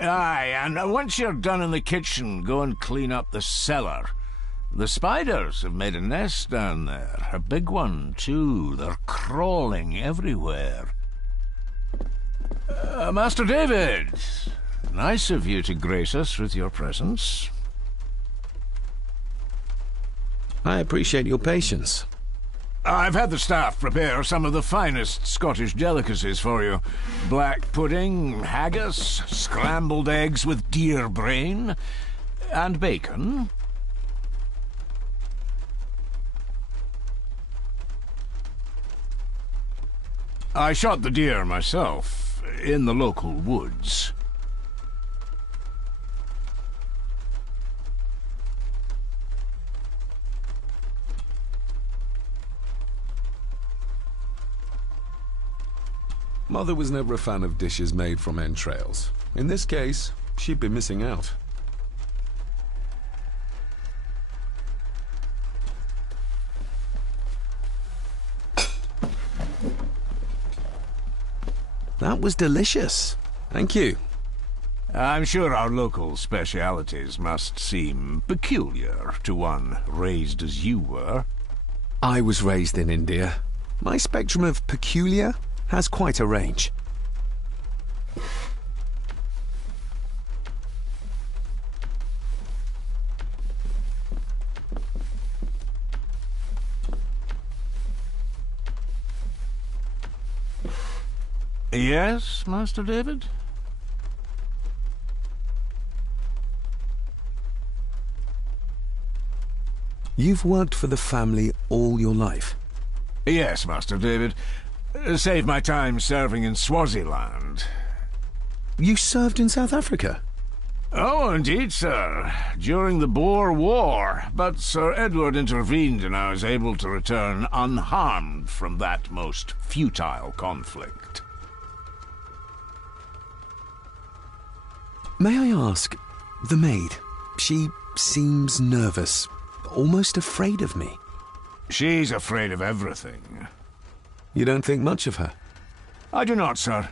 Aye, and once you're done in the kitchen, go and clean up the cellar. The spiders have made a nest down there. A big one, too. They're crawling everywhere. Master David, nice of you to grace us with your presence. I appreciate your patience. I've had the staff prepare some of the finest Scottish delicacies for you. Black pudding, haggis, scrambled eggs with deer brain, and bacon. I shot the deer myself, in the local woods. Mother was never a fan of dishes made from entrails. In this case, she'd be missing out. That was delicious. Thank you. I'm sure our local specialities must seem peculiar to one raised as you were. I was raised in India. My spectrum of peculiar has quite a range. Yes, Master David? You've worked for the family all your life? Yes, Master David. Save my time serving in Swaziland. You served in South Africa? Oh, indeed, sir. During the Boer War. But Sir Edward intervened and I was able to return unharmed from that most futile conflict. May I ask, the maid, she seems nervous, almost afraid of me. She's afraid of everything. You don't think much of her? I do not, sir.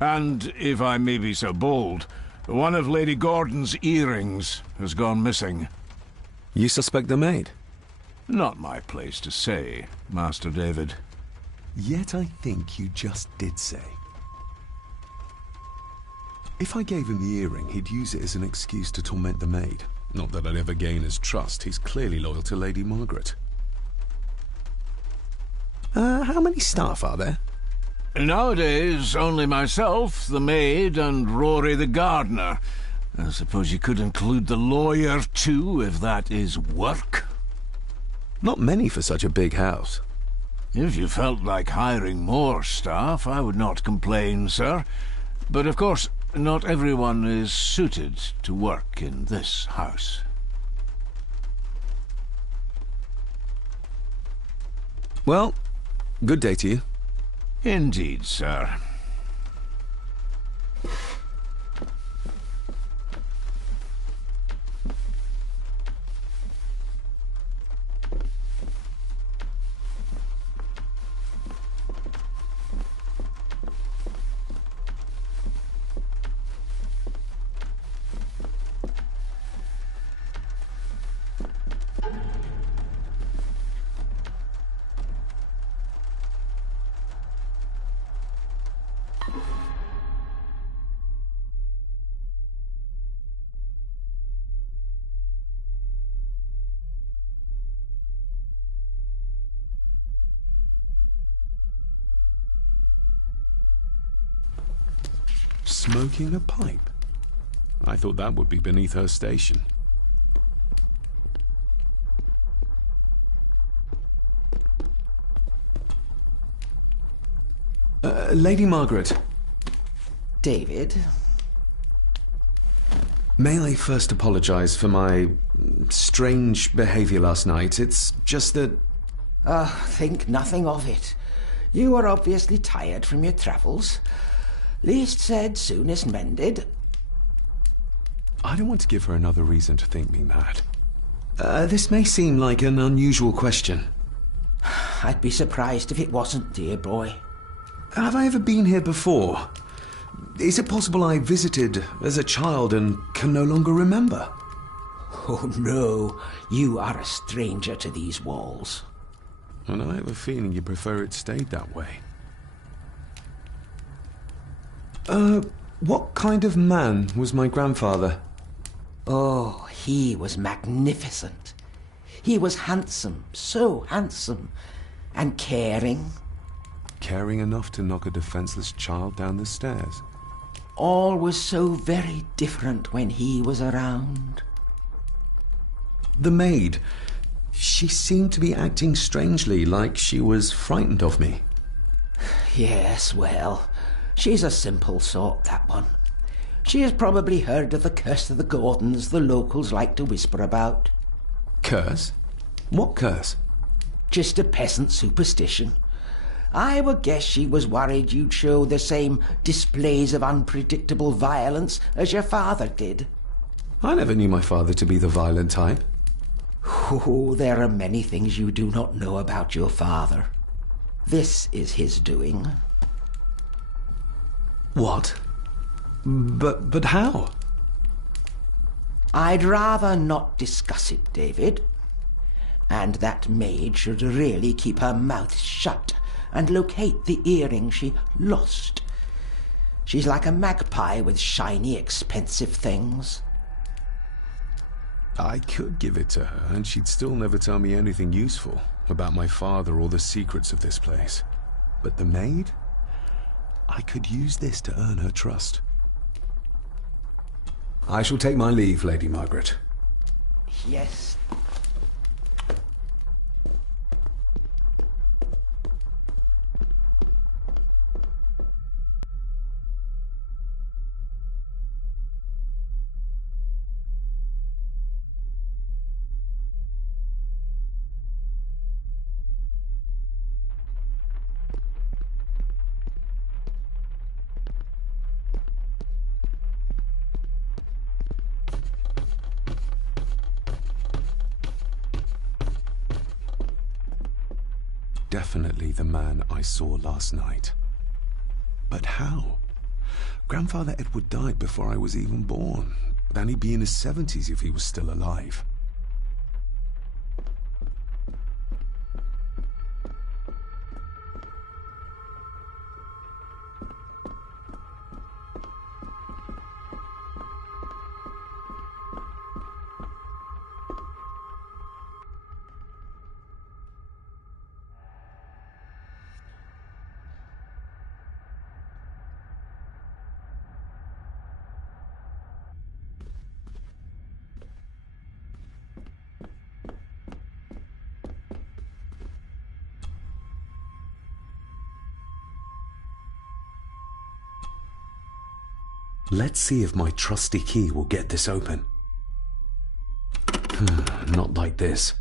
And, if I may be so bold, one of Lady Gordon's earrings has gone missing. You suspect the maid? Not my place to say, Master David. Yet I think you just did say. If I gave him the earring, he'd use it as an excuse to torment the maid. Not that I'd ever gain his trust. He's clearly loyal to Lady Margaret. How many staff are there? Nowadays, only myself, the maid, and Rory the gardener. I suppose you could include the lawyer, too, if that is work. Not many for such a big house. If you felt like hiring more staff, I would not complain, sir. But, of course, not everyone is suited to work in this house. Well, good day to you. Indeed, sir. Smoking a pipe? I thought that would be beneath her station. Lady Margaret. David? May I first apologize for my strange behavior last night? It's just that... Think nothing of it. You are obviously tired from your travels. Least said, soonest mended. I don't want to give her another reason to think me mad. This may seem like an unusual question. I'd be surprised if it wasn't, dear boy. Have I ever been here before? Is it possible I visited as a child and can no longer remember? Oh, no. You are a stranger to these walls. And I have a feeling you prefer it stayed that way. What kind of man was my grandfather? Oh, he was magnificent. He was handsome, so handsome, and caring. Caring enough to knock a defenseless child down the stairs. All was so very different when he was around. The maid. She seemed to be acting strangely, like she was frightened of me. Yes, well, she's a simple sort, that one. She has probably heard of the curse of the Gordons the locals like to whisper about. Curse? What curse? Just a peasant superstition. I would guess she was worried you'd show the same displays of unpredictable violence as your father did. I never knew my father to be the violent type. Oh, there are many things you do not know about your father. This is his doing. What? But how? I'd rather not discuss it, David. And that maid should really keep her mouth shut and locate the earring she lost. She's like a magpie with shiny, expensive things. I could give it to her, and she'd still never tell me anything useful about my father or the secrets of this place. But the maid? I could use this to earn her trust. I shall take my leave, Lady Margaret. Yes. Definitely the man I saw last night. But how? Grandfather Edward died before I was even born. And he'd be in his 70s if he was still alive. Let's see if my trusty key will get this open. Not like this.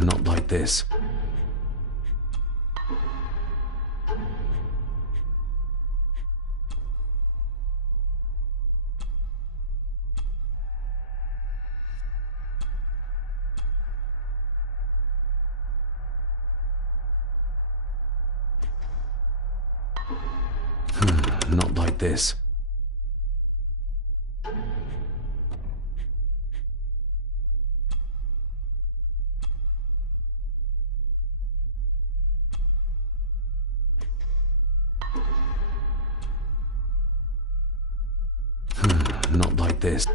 Not like this. Not like this. Not like this.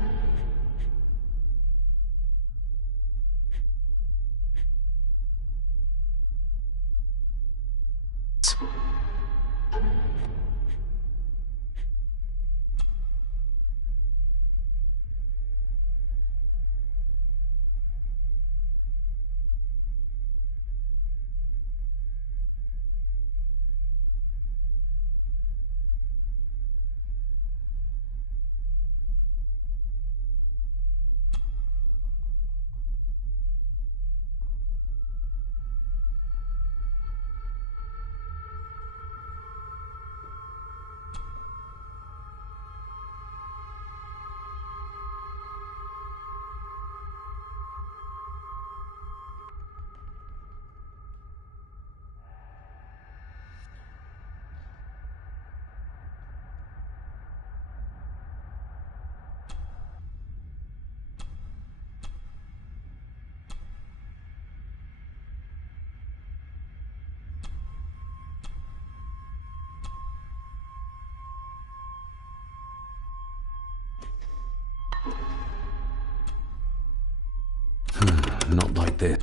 Not like this.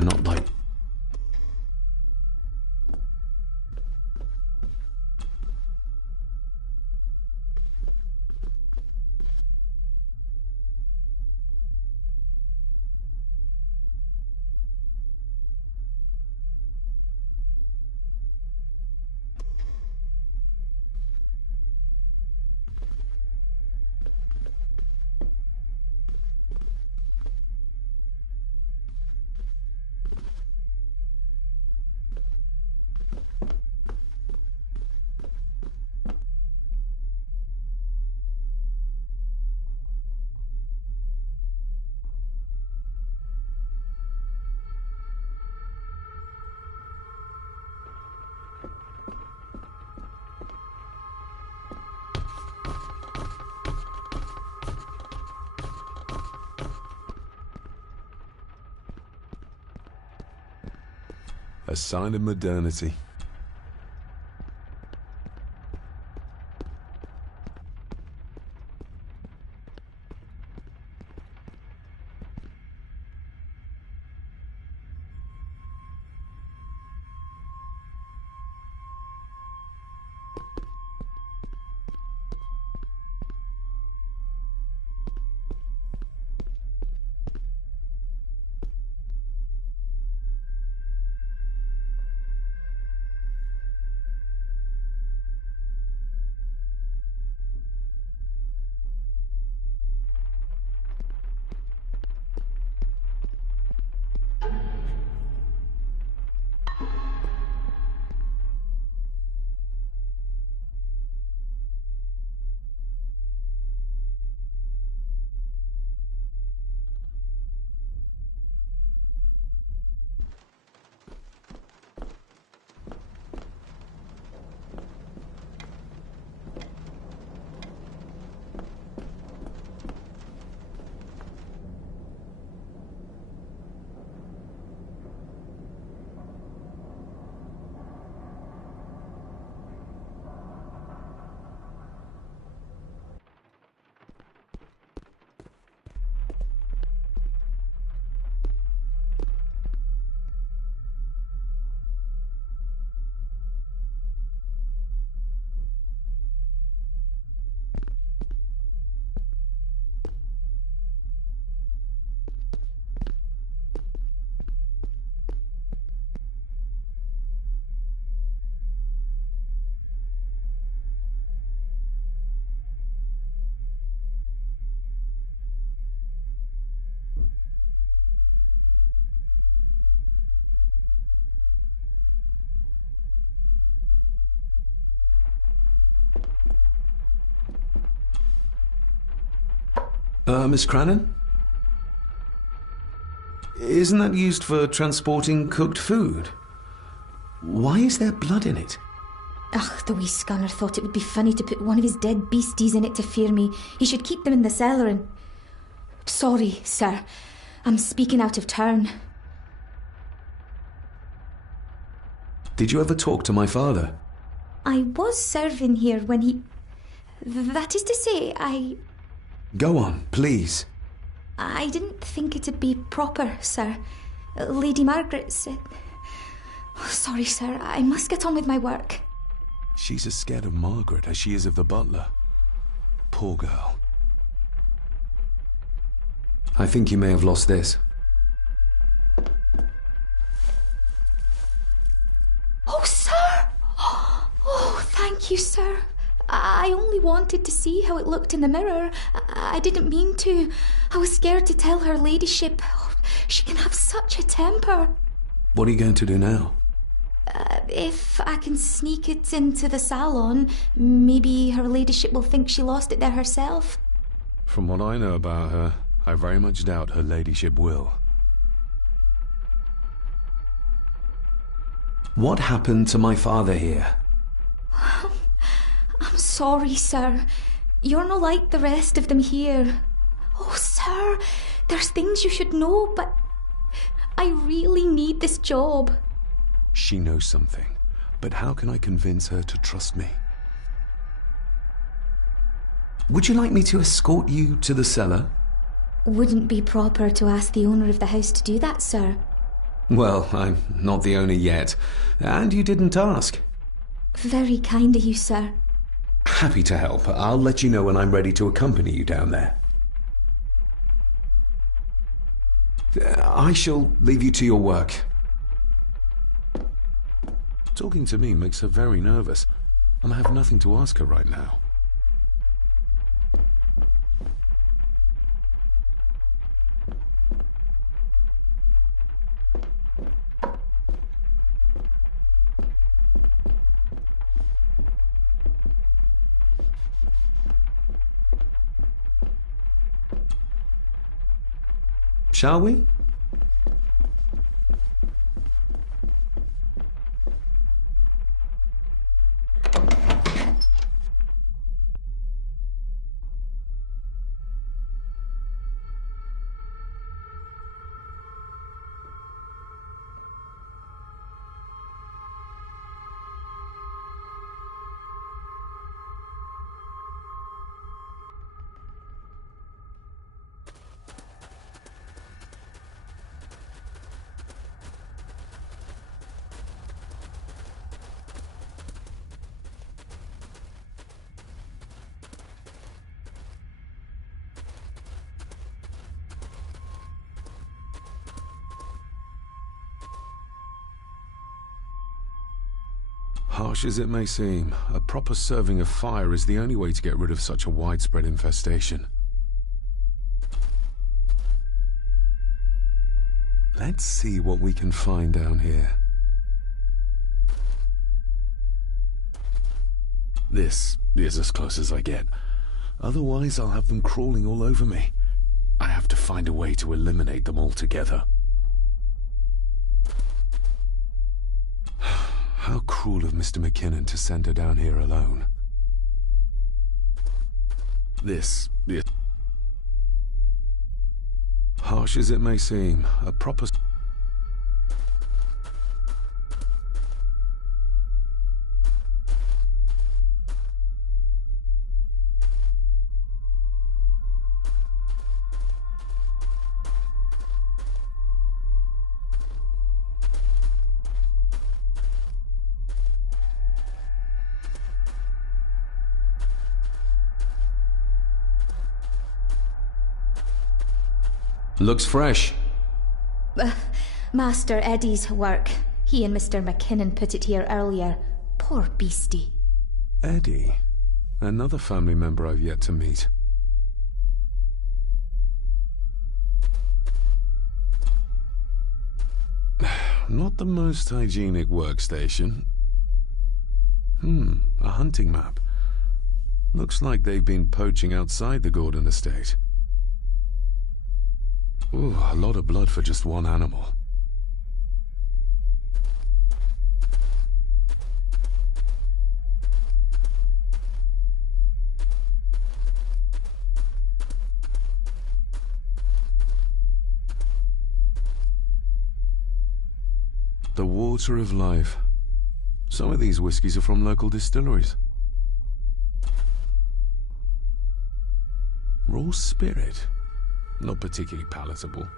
Not like... A sign of modernity. Miss Crannan? Isn't that used for transporting cooked food? Why is there blood in it? Ugh, the wee scunner thought it would be funny to put one of his dead beasties in it to fear me. He should keep them in the cellar and... Sorry, sir. I'm speaking out of turn. Did you ever talk to my father? I was serving here when he... That is to say, Go on, please. I didn't think it'd be proper, sir. Lady Margaret said... Oh, sorry, sir. I must get on with my work. She's as scared of Margaret as she is of the butler. Poor girl. I think you may have lost this. Oh, sir! Oh, thank you, sir. I only wanted to see how it looked in the mirror. I didn't mean to. I was scared to tell her ladyship. Oh, she can have such a temper. What are you going to do now? If I can sneak it into the salon, maybe her ladyship will think she lost it there herself. From what I know about her, I very much doubt her ladyship will. What happened to my father here? I'm sorry, sir. You're not like the rest of them here. Oh, sir, there's things you should know, but I really need this job. She knows something, but how can I convince her to trust me? Would you like me to escort you to the cellar? Wouldn't be proper to ask the owner of the house to do that, sir. Well, I'm not the owner yet, and you didn't ask. Very kind of you, sir. Happy to help. I'll let you know when I'm ready to accompany you down there. I shall leave you to your work. Talking to me makes her very nervous, and I have nothing to ask her right now. Shall we? Harsh as it may seem, a proper serving of fire is the only way to get rid of such a widespread infestation. Let's see what we can find down here. This is as close as I get. Otherwise, I'll have them crawling all over me. I have to find a way to eliminate them altogether. How cruel of Mr. McKinnon to send her down here alone. This is... Harsh as it may seem, a proper... Looks fresh. Master Eddie's work. He and Mr. McKinnon put it here earlier. Poor beastie. Eddie? Another family member I've yet to meet. Not the most hygienic workstation. A hunting map. Looks like they've been poaching outside the Gordon estate. Ooh, a lot of blood for just one animal. The water of life. Some of these whiskies are from local distilleries. Raw spirit. Not particularly palatable.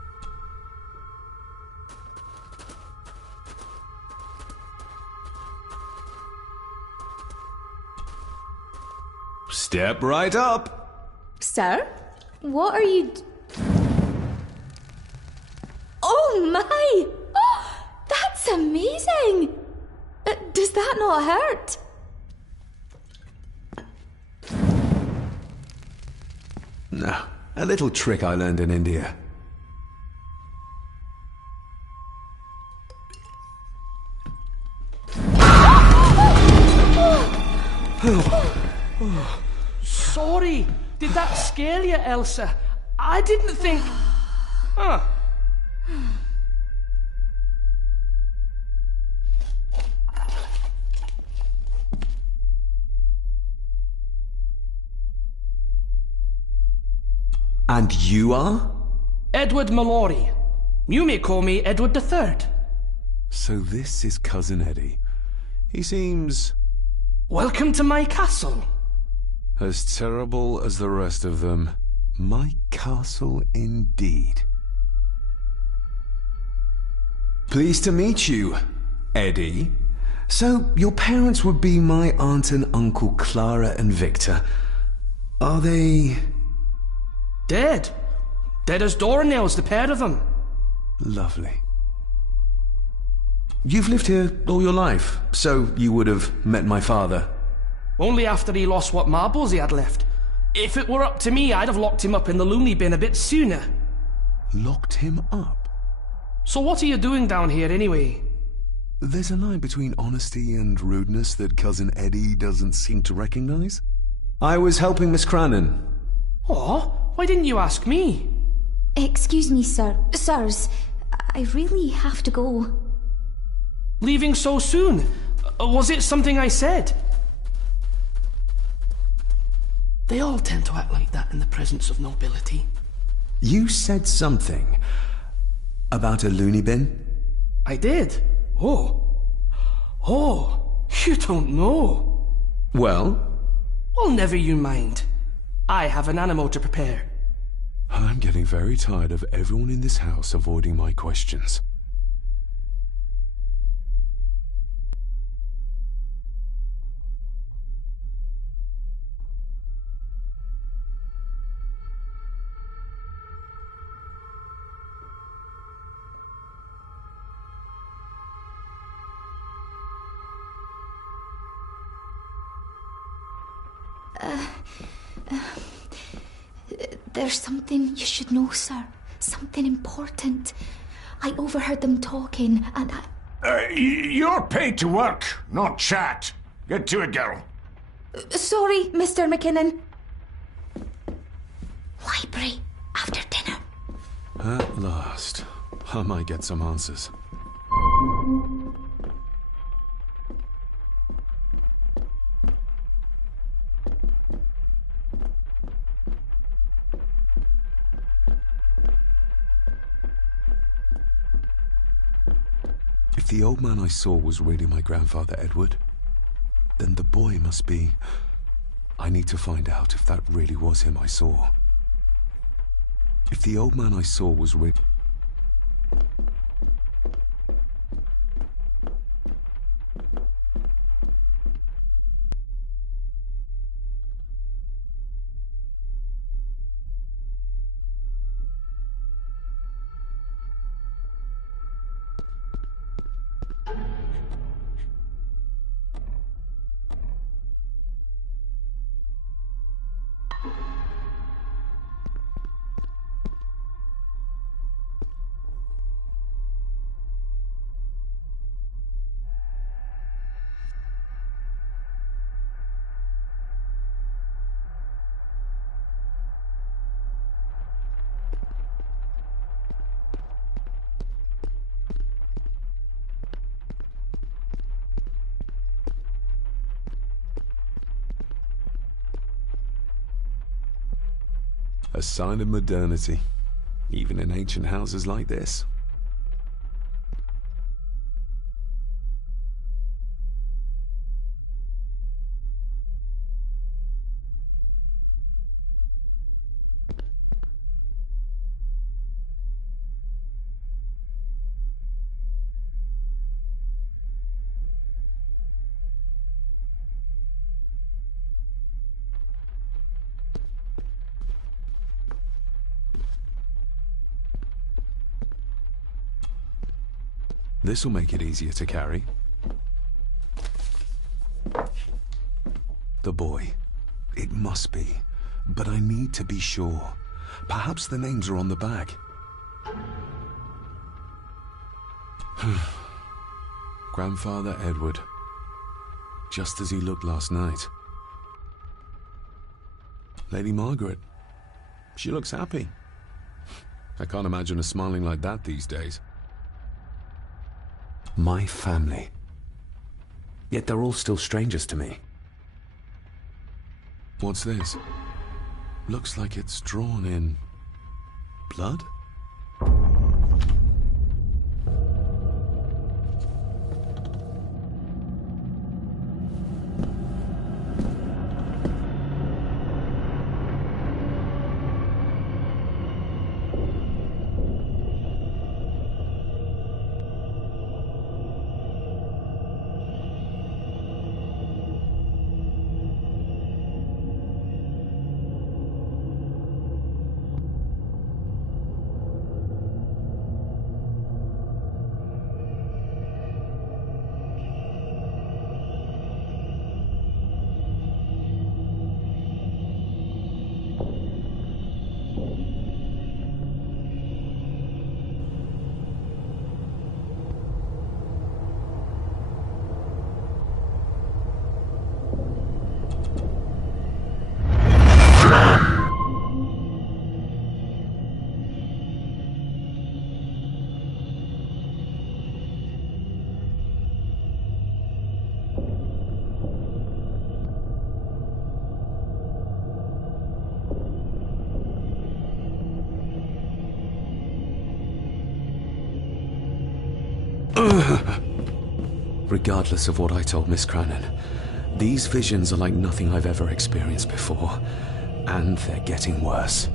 Step right up. Sir? What are you... Oh my! Oh, that's amazing! Does that not hurt? No, a little trick I learned in India. Sorry, did that scare you, Elsa? I didn't think... Huh. And you are? Edward Mallory. You may call me Edward III. So this is Cousin Eddie. He seems Welcome to my castle. as terrible as the rest of them. My castle indeed. Pleased to meet you, Eddie. So, your parents would be my aunt and uncle Clara and Victor. Are they... Dead. Dead as doornails, the pair of them. Lovely. You've lived here all your life, so you would have met my father. Only after he lost what marbles he had left. If it were up to me, I'd have locked him up in the loony bin a bit sooner. Locked him up? So what are you doing down here anyway? There's a line between honesty and rudeness that Cousin Eddie doesn't seem to recognize. I was helping Miss Crannan. Oh, why didn't you ask me? Excuse me, sir. Sirs, I really have to go. Leaving so soon? Was it something I said? They all tend to act like that in the presence of nobility. You said something about a loony bin? I did. Oh, you don't know. Well? Well, never you mind. I have an animal to prepare. I'm getting very tired of everyone in this house avoiding my questions. There's something you should know, sir. Something important. I overheard them talking, and You're paid to work, not chat. Get to it, girl. Sorry, Mr. McKinnon. Library, after dinner. At last, I might get some answers. If the old man I saw was really my grandfather Edward, then the boy must be... I need to find out if that really was him I saw. If the old man I saw was really... A sign of modernity, even in ancient houses like this. This'll make it easier to carry. The boy. It must be. But I need to be sure. Perhaps the names are on the bag. Grandfather Edward. Just as he looked last night. Lady Margaret. She looks happy. I can't imagine her smiling like that these days. My family. Yet they're all still strangers to me. What's this? Looks like it's drawn in blood? Regardless of what I told Miss Cranon, these visions are like nothing I've ever experienced before, and they're getting worse.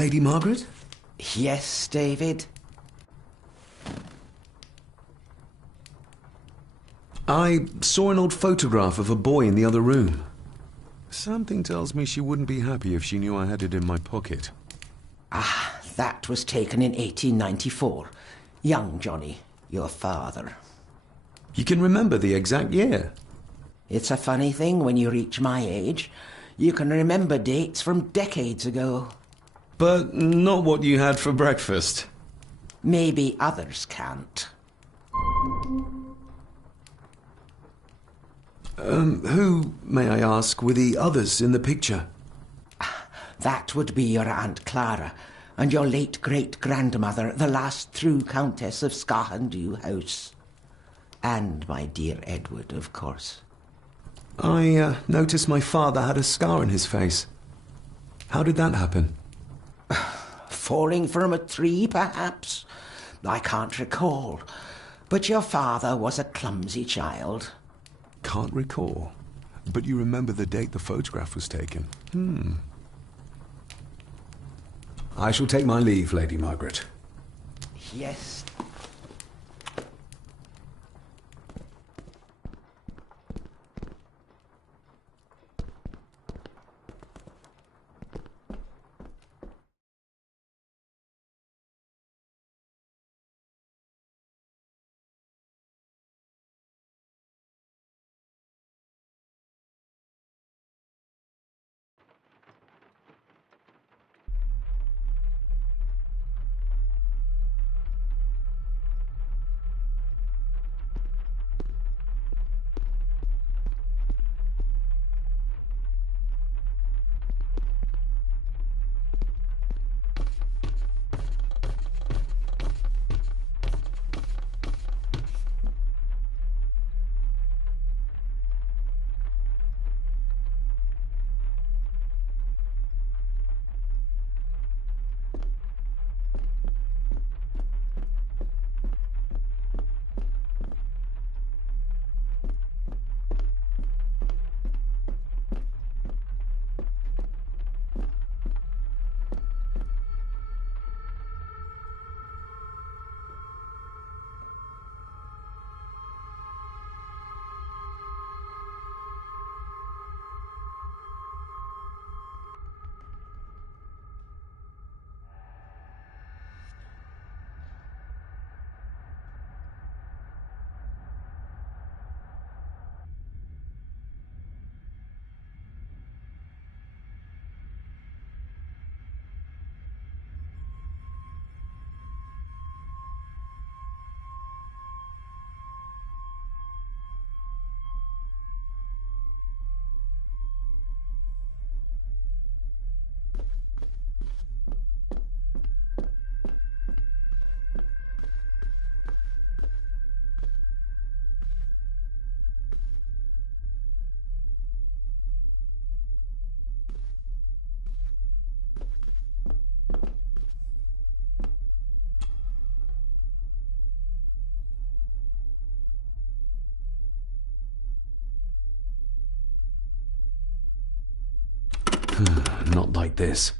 Lady Margaret? Yes, David? I saw an old photograph of a boy in the other room. Something tells me she wouldn't be happy if she knew I had it in my pocket. Ah, that was taken in 1894. Young Johnny, your father. You can remember the exact year? It's a funny thing when you reach my age. You can remember dates from decades ago. But not what you had for breakfast. Maybe others can't. Who, may I ask, were the others in the picture? That would be your Aunt Clara and your late great-grandmother, the last true Countess of Scahandew House. And my dear Edward, of course. I noticed my father had a scar on his face. How did that happen? Falling from a tree, perhaps? I can't recall. But your father was a clumsy child. Can't recall. But you remember the date the photograph was taken? I shall take my leave, Lady Margaret. Yes. Not like this.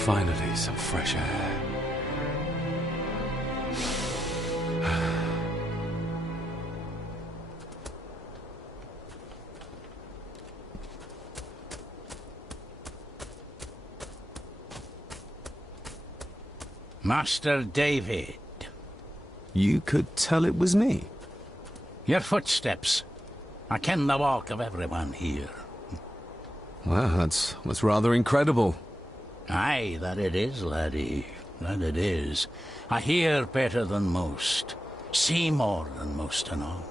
Finally, some fresh air. Master David. You could tell it was me. Your footsteps. I ken the walk of everyone here. Wow, that's rather incredible. Aye, that it is, laddie. That it is. I hear better than most. See more than most and all.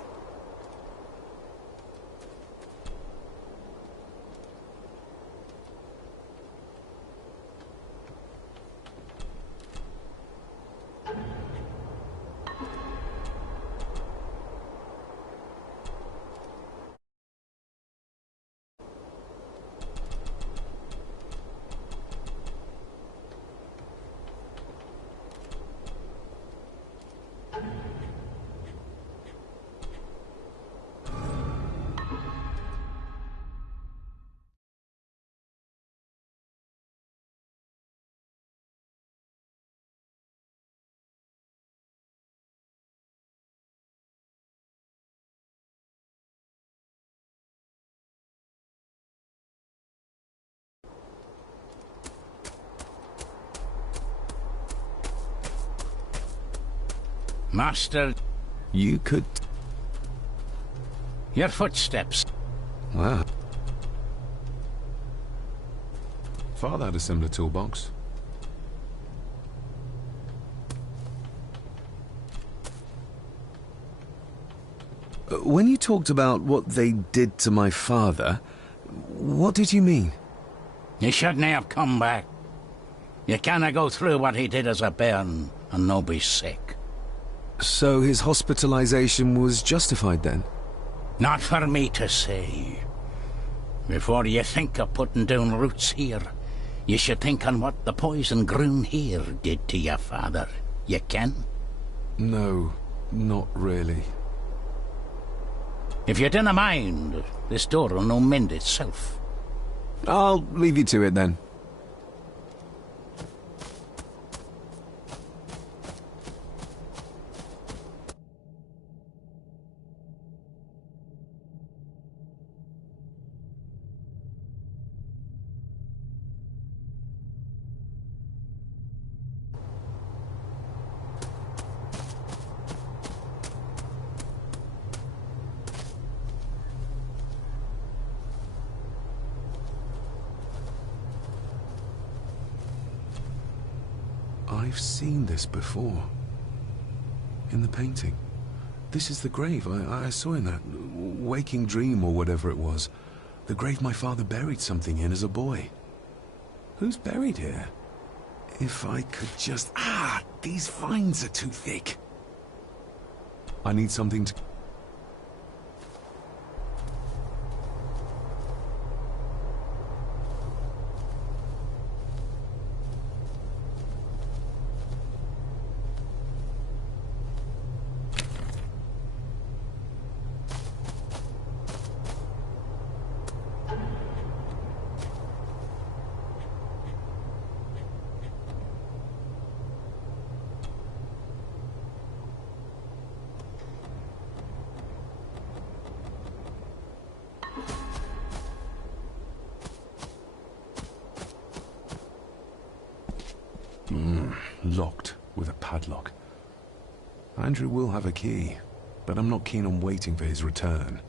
Master, You could... your footsteps. Wow. Father had a similar toolbox. When you talked about what they did to my father, what did you mean? You shouldn't have come back. You canna go through what he did as a bairn and no be sick. So his hospitalization was justified then? Not for me to say. Before you think of putting down roots here, you should think on what the poison grown here did to your father. You can? No, not really. If you dinna mind, this door will no mend itself. I'll leave you to it then. I've seen this before. In the painting. This is the grave I saw in that waking dream or whatever it was. The grave my father buried something in as a boy. Who's buried here? If I could just... Ah! These vines are too thick. I need something to... Locked with a padlock. Andrew will have a key, but I'm not keen on waiting for his return.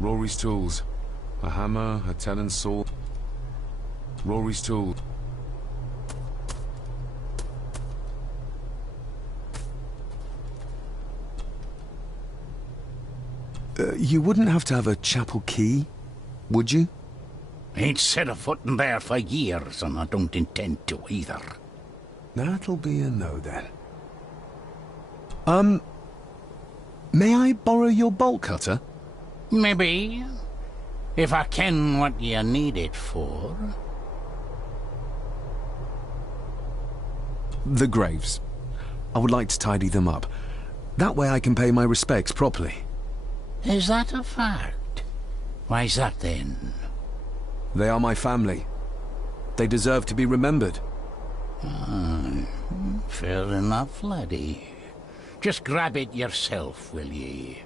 Rory's tools. A hammer, a tenon's saw. Rory's tool. You wouldn't have to have a chapel key, would you? Ain't set a foot in there for years, and I don't intend to either. That'll be a no, then. May I borrow your bolt cutter? Maybe. If I ken what you need it for. The graves. I would like to tidy them up. That way I can pay my respects properly. Is that a fact? Why's that, then? They are my family. They deserve to be remembered. Fair enough, laddie. Just grab it yourself, will ye?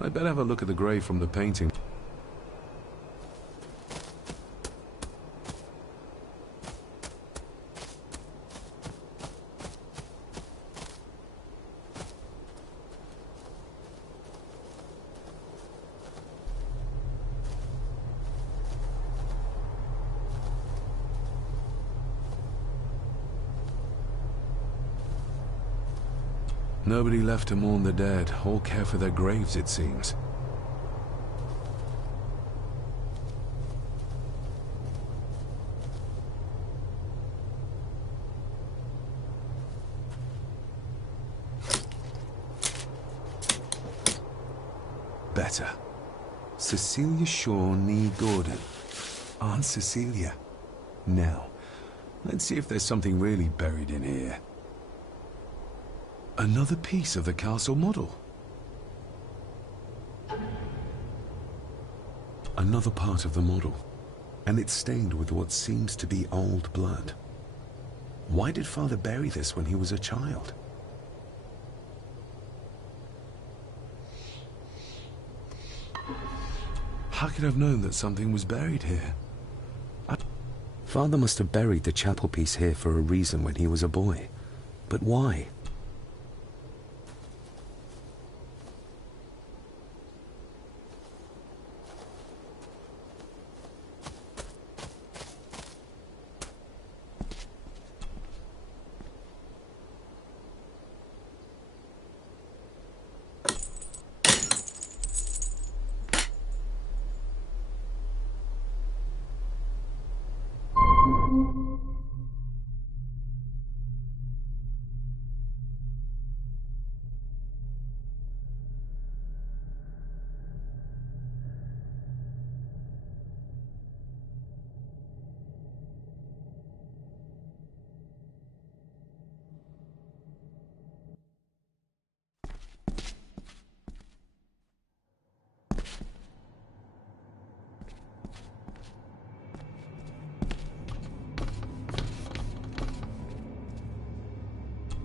I'd better have a look at the grave from the painting. Nobody left to mourn the dead, or care for their graves, it seems. Better. Cecilia Shaw Nee Gordon. Aunt Cecilia. Now, let's see if there's something really buried in here. Another piece of the castle model. Another part of the model, and it's stained with what seems to be old blood. Why did Father bury this when he was a child? How could I have known that something was buried here? Father must have buried the chapel piece here for a reason when he was a boy. But why?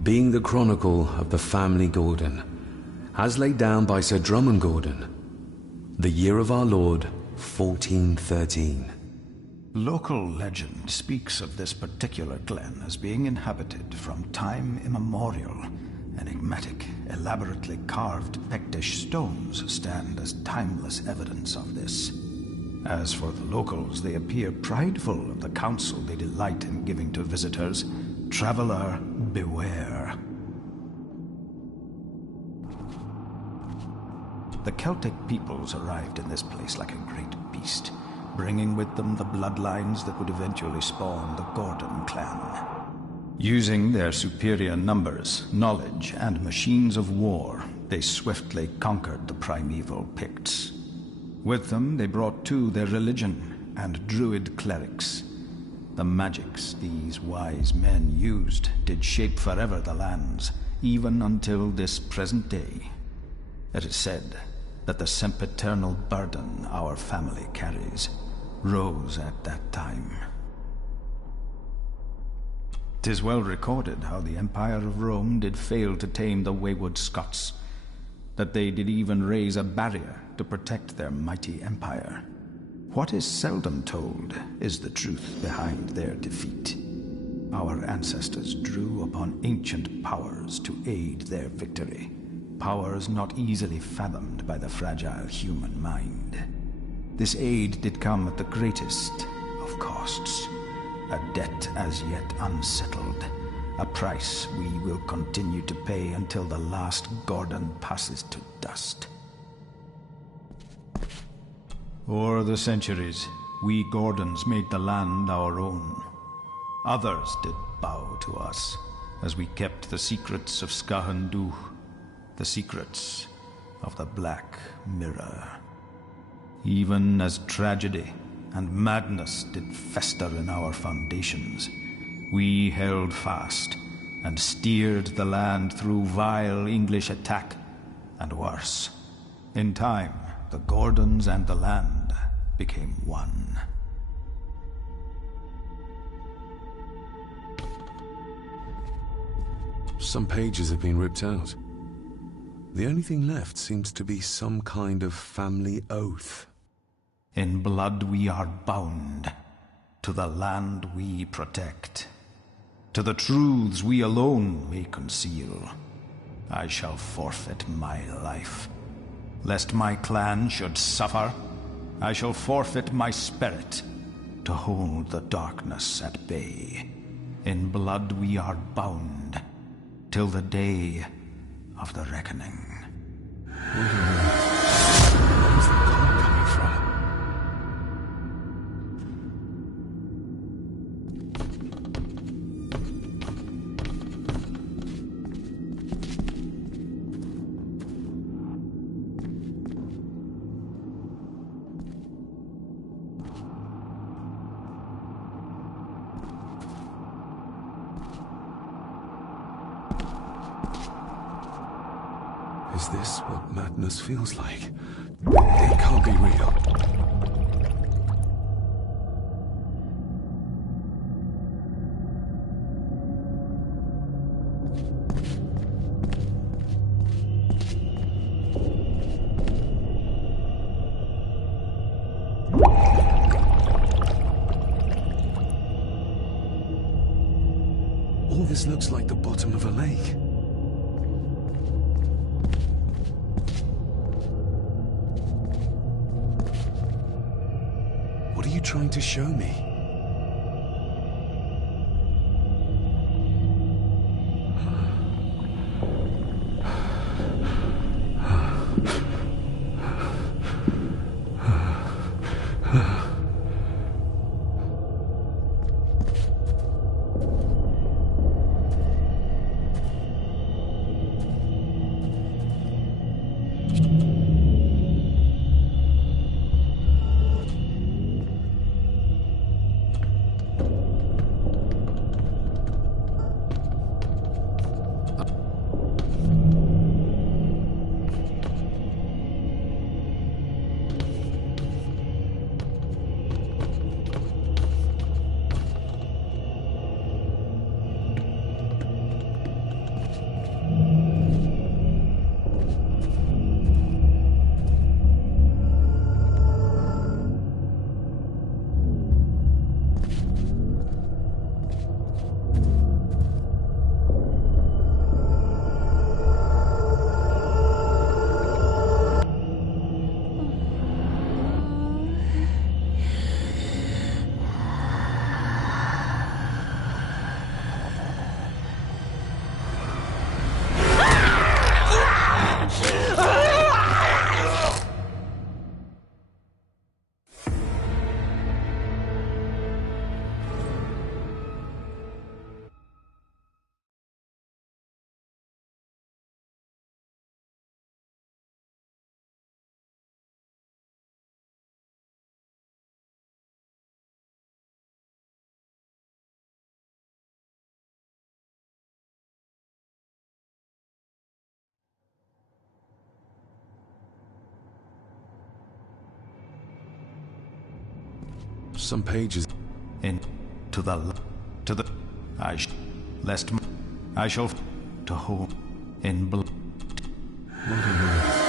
Being the chronicle of the family Gordon, as laid down by Sir Drummond Gordon, the year of our Lord, 1413. Local legend speaks of this particular glen as being inhabited from time immemorial. Enigmatic, elaborately carved Pictish stones stand as timeless evidence of this. As for the locals, they appear prideful of the counsel they delight in giving to visitors. Traveler, beware. The Celtic peoples arrived in this place like a great beast, bringing with them the bloodlines that would eventually spawn the Gordon clan. Using their superior numbers, knowledge, and machines of war, they swiftly conquered the primeval Picts. With them, they brought too their religion and druid clerics. The magics these wise men used did shape forever the lands, even until this present day. It is said, that the sempiternal burden our family carries rose at that time. 'Tis well recorded how the Empire of Rome did fail to tame the wayward Scots, that they did even raise a barrier to protect their mighty empire. What is seldom told is the truth behind their defeat. Our ancestors drew upon ancient powers to aid their victory, powers not easily fathomed by the fragile human mind. This aid did come at the greatest of costs, a debt as yet unsettled, a price we will continue to pay until the last Gordon passes to dust. O'er the centuries, we Gordons made the land our own. Others did bow to us as we kept the secrets of Scahandu, the secrets of the Black Mirror. Even as tragedy and madness did fester in our foundations, we held fast and steered the land through vile English attack and worse. In time, the Gordons and the land became one. Some pages have been ripped out. The only thing left seems to be some kind of family oath. In blood we are bound to the land we protect, to the truths we alone may conceal. I shall forfeit my life. Lest my clan should suffer, I shall forfeit my spirit to hold the darkness at bay. In blood we are bound till the day of the reckoning. Where's the call coming from? Is this what madness feels like? It can't be real. All this looks like the bottom of a lake. What are you trying to show me? Some pages. In to the I shall to hold in blood. What on earth?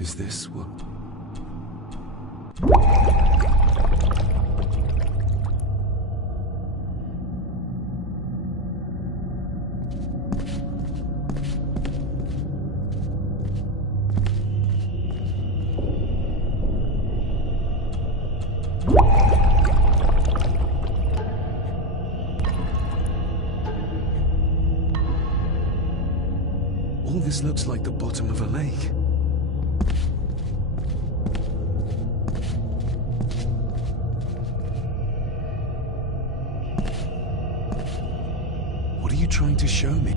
Is this what... All this looks like the bottom of a lake. What are you trying to show me?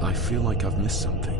I feel like I've missed something.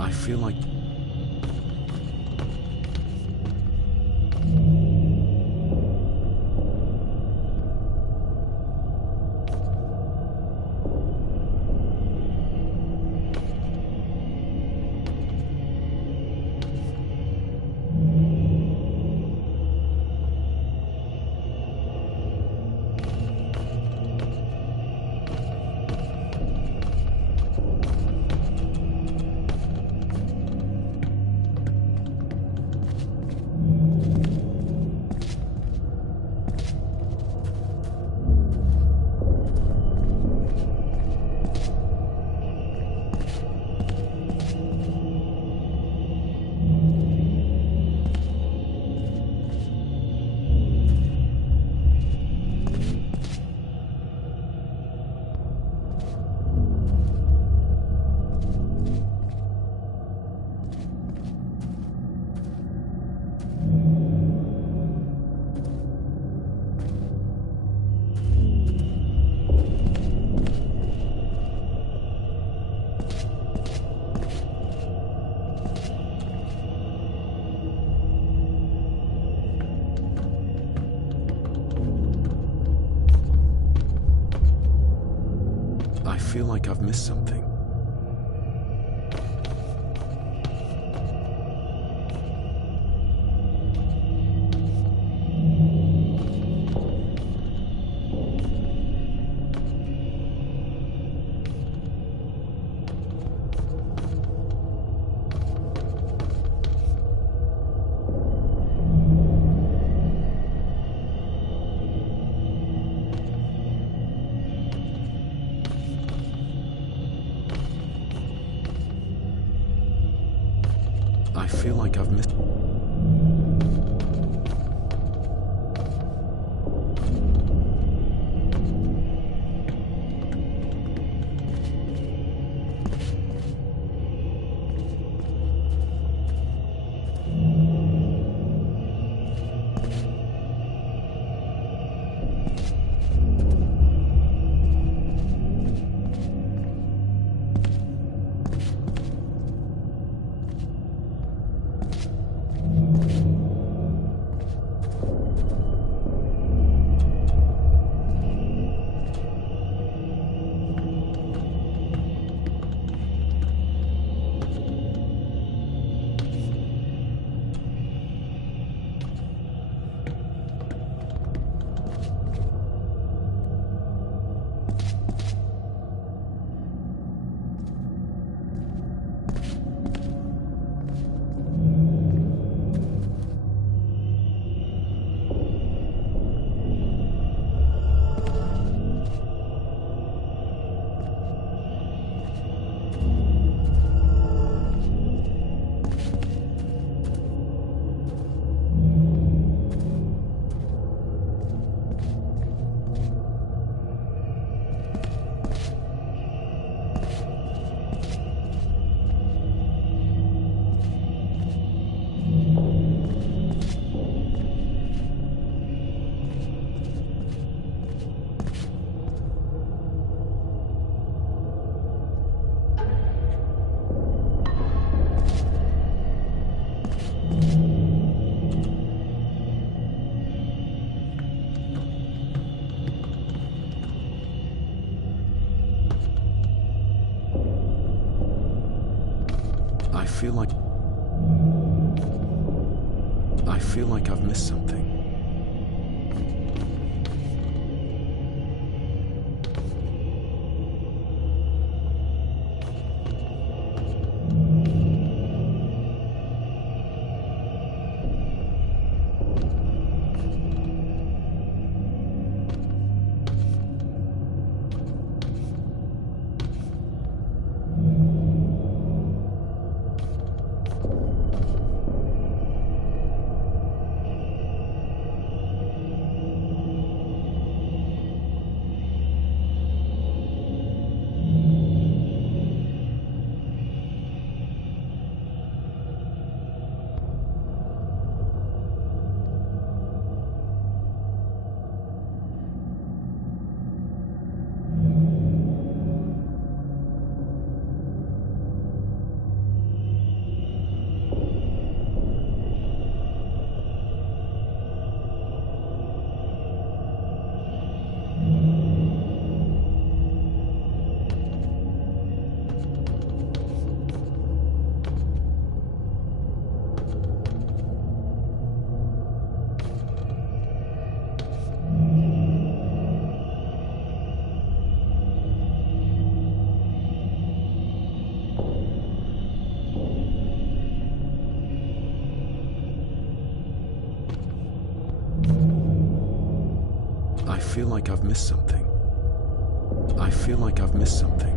I feel like... I feel like I've missed something. I feel like I've missed... I feel like I've missed something. I feel like I've missed something. I feel like I've missed something.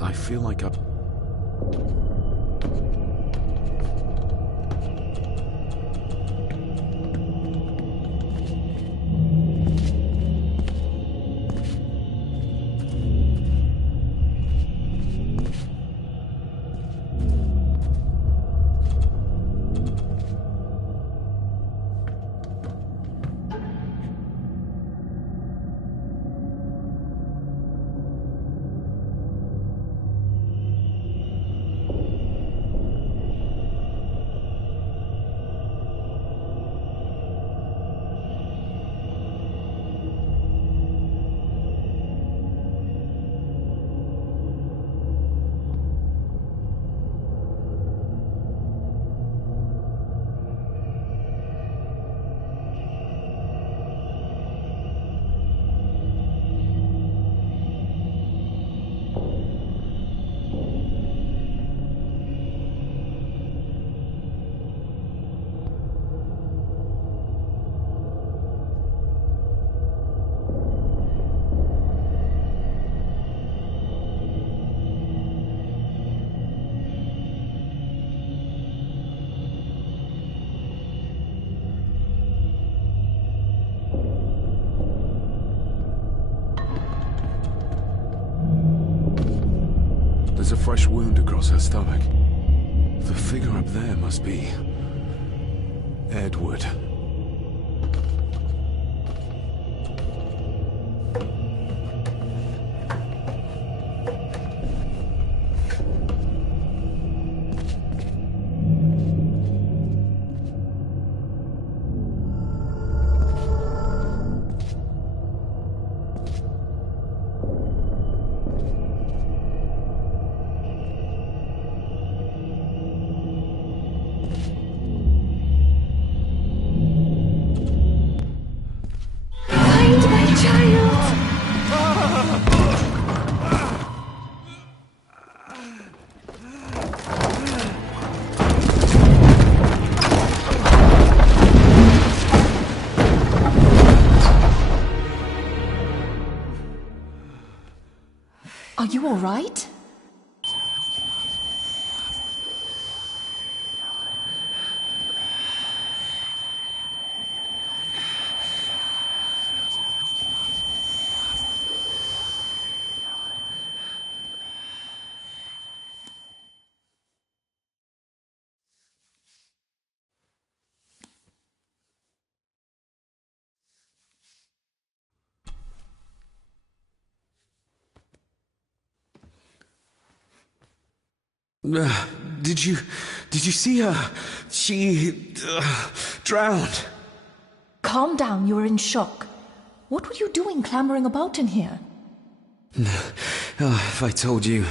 I feel like I've... There's a fresh wound across her stomach. The figure up there must be Edward. Are you all right? Did you see her? She drowned. Calm down, you were in shock. What were you doing clambering about in here? If I told you,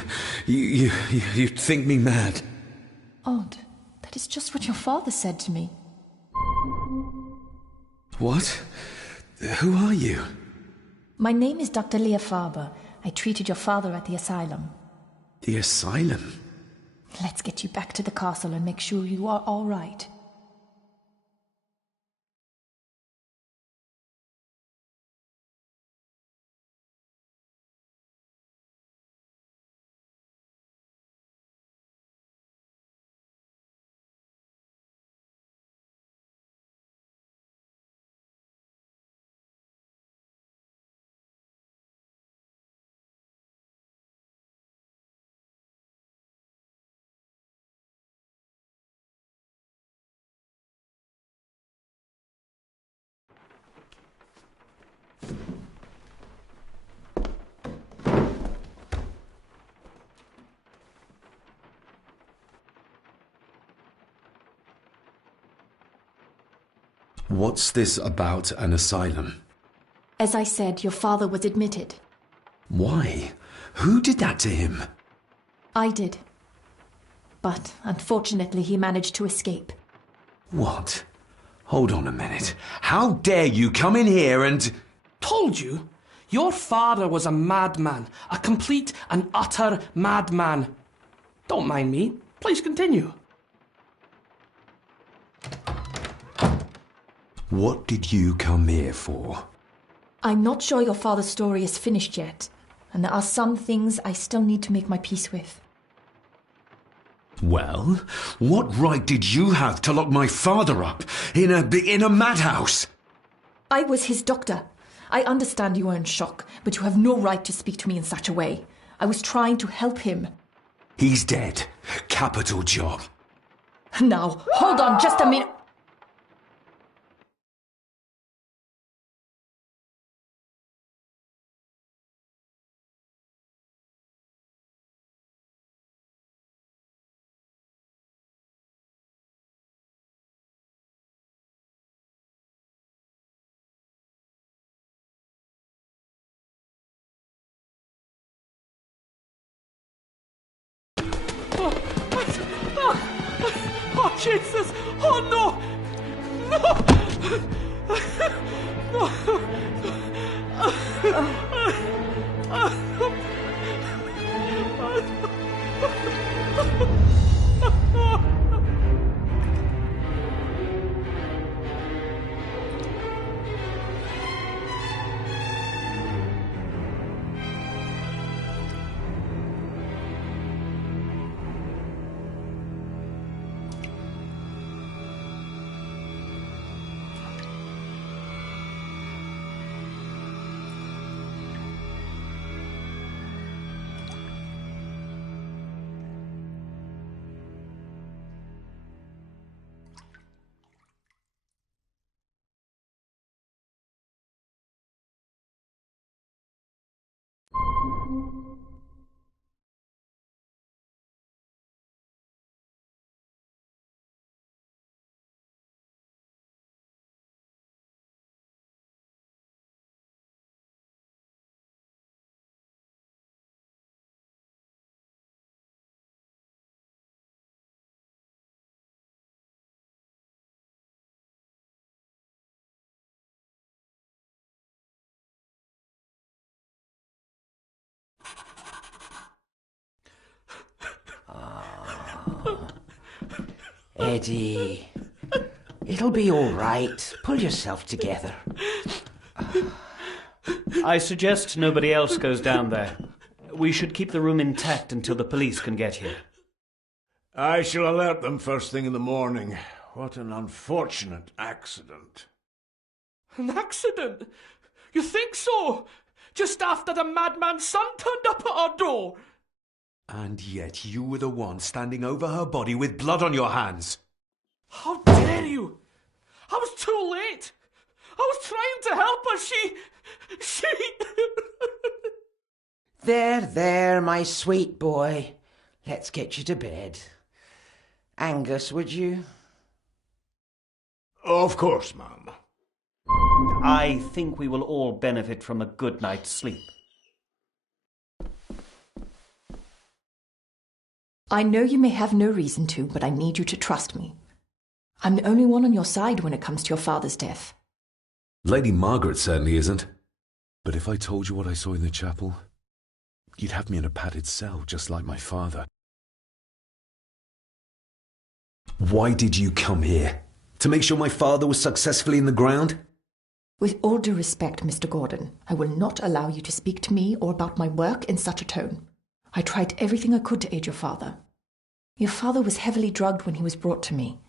you'd think me mad. Odd. That is just what your father said to me. What? Who are you? My name is Dr. Leah Farber. I treated your father at the asylum. The asylum? Let's get you back to the castle and make sure you are all right. What's this about an asylum? As I said, your father was admitted. Why? Who did that to him? I did. But unfortunately, he managed to escape. What? Hold on a minute. How dare you come in here and... Told you? Your father was a madman. A complete and utter madman. Don't mind me. Please continue. What did you come here for? I'm not sure your father's story is finished yet, and there are some things I still need to make my peace with. Well, what right did you have to lock my father up in a madhouse? I was his doctor. I understand you are in shock, but you have no right to speak to me in such a way. I was trying to help him. He's dead. Capital job. Now, hold on just a minute. Oh, Jesus! Oh, no! Eddie, it'll be all right. Pull yourself together. I suggest nobody else goes down there. We should keep the room intact until the police can get here. I shall alert them first thing in the morning. What an unfortunate accident. An accident? You think so? Just after the madman's son turned up at our door? And yet you were the one standing over her body with blood on your hands. How dare you? I was too late. I was trying to help her. She... There, my sweet boy. Let's get you to bed. Angus, would you? Of course, ma'am. I think we will all benefit from a good night's sleep. I know you may have no reason to, but I need you to trust me. I'm the only one on your side when it comes to your father's death. Lady Margaret certainly isn't. But if I told you what I saw in the chapel, you'd have me in a padded cell, just like my father. Why did you come here? To make sure my father was successfully in the ground? With all due respect, Mr. Gordon, I will not allow you to speak to me or about my work in such a tone. I tried everything I could to aid your father. Your father was heavily drugged when he was brought to me,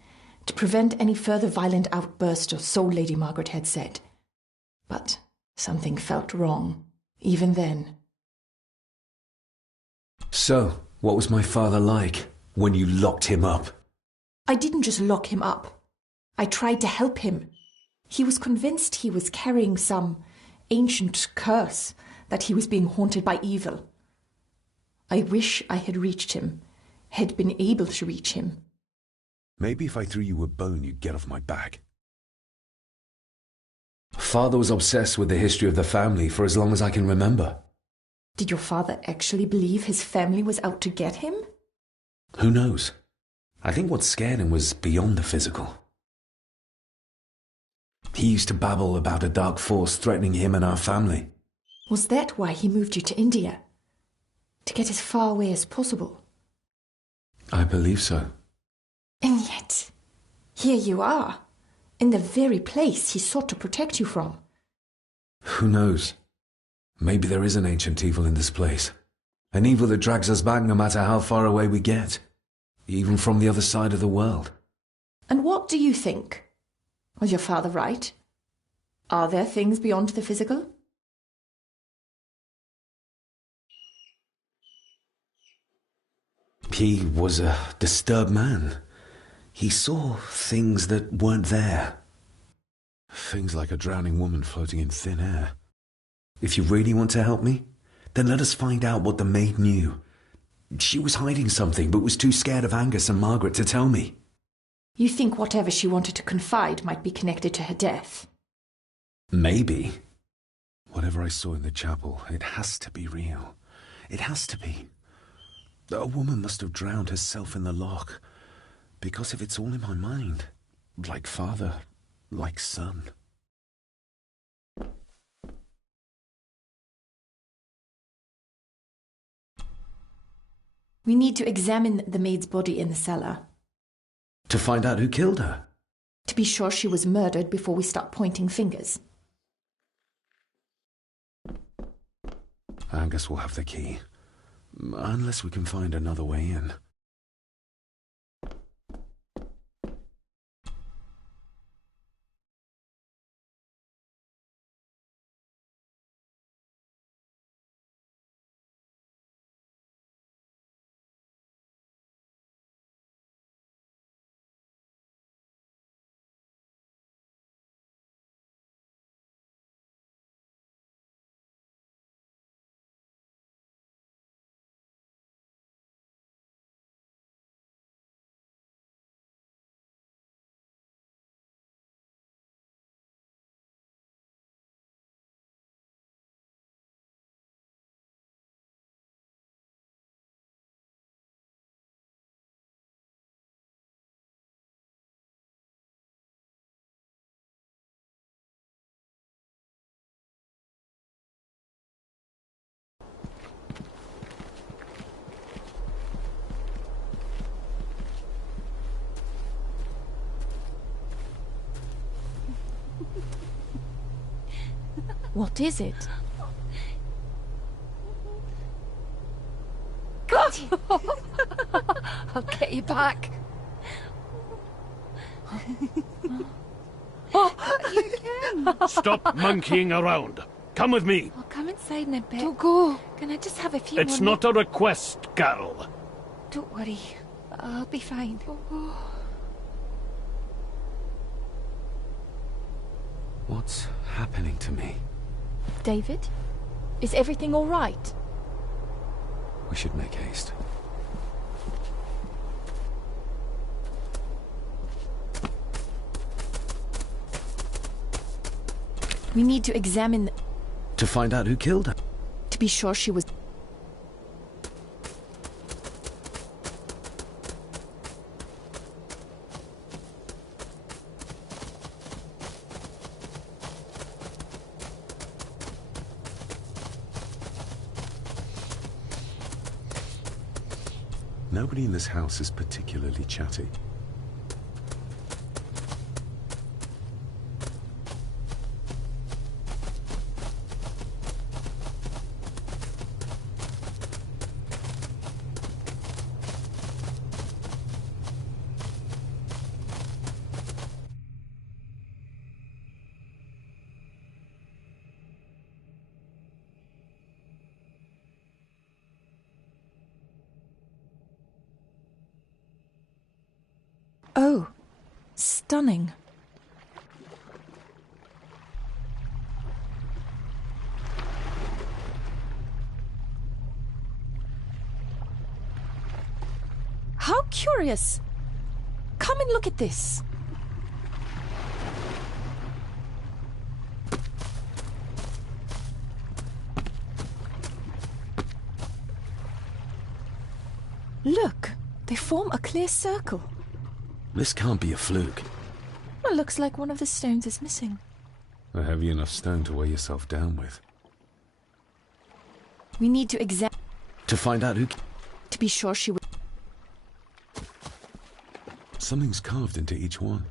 to prevent any further violent outburst, or so Lady Margaret had said. But something felt wrong, even then. So, what was my father like when you locked him up? I didn't just lock him up. I tried to help him. He was convinced he was carrying some ancient curse, that he was being haunted by evil. I wish I had reached him, had been able to reach him. Maybe if I threw you a bone, you'd get off my back. Father was obsessed with the history of the family for as long as I can remember. Did your father actually believe his family was out to get him? Who knows? I think what scared him was beyond the physical. He used to babble about a dark force threatening him and our family. Was that why he moved you to India? To get as far away as possible? I believe so. And yet, here you are, in the very place he sought to protect you from. Who knows? Maybe there is an ancient evil in this place. An evil that drags us back no matter how far away we get. Even from the other side of the world. And what do you think? Was your father right? Are there things beyond the physical? He was a disturbed man. He saw things that weren't there. Things like a drowning woman floating in thin air. If you really want to help me, then let us find out what the maid knew. She was hiding something, but was too scared of Angus and Margaret to tell me. You think whatever she wanted to confide might be connected to her death? Maybe. Whatever I saw in the chapel, it has to be real. It has to be. A woman must have drowned herself in the loch. Because if it's all in my mind, like father, like son. We need to examine the maid's body in the cellar. To find out who killed her? To be sure she was murdered before we start pointing fingers. Angus will have the key. Unless we can find another way in. What is it? I'll get you back. Stop monkeying around. Come with me. I'll come inside in a bit. Don't go. Can I just have a few It's more not a request, Carol. Don't worry. I'll be fine. What's happening to me? David? Is everything all right? We should make haste. We need to examine... To find out who killed her? To be sure she was... Nobody in this house is particularly chatty. Oh, stunning. How curious. Come and look at this. Look, they form a clear circle. This can't be a fluke. Well, looks like one of the stones is missing. A heavy enough stone to weigh yourself down with. We need to examine... To find out who... To be sure she was... Something's carved into each one.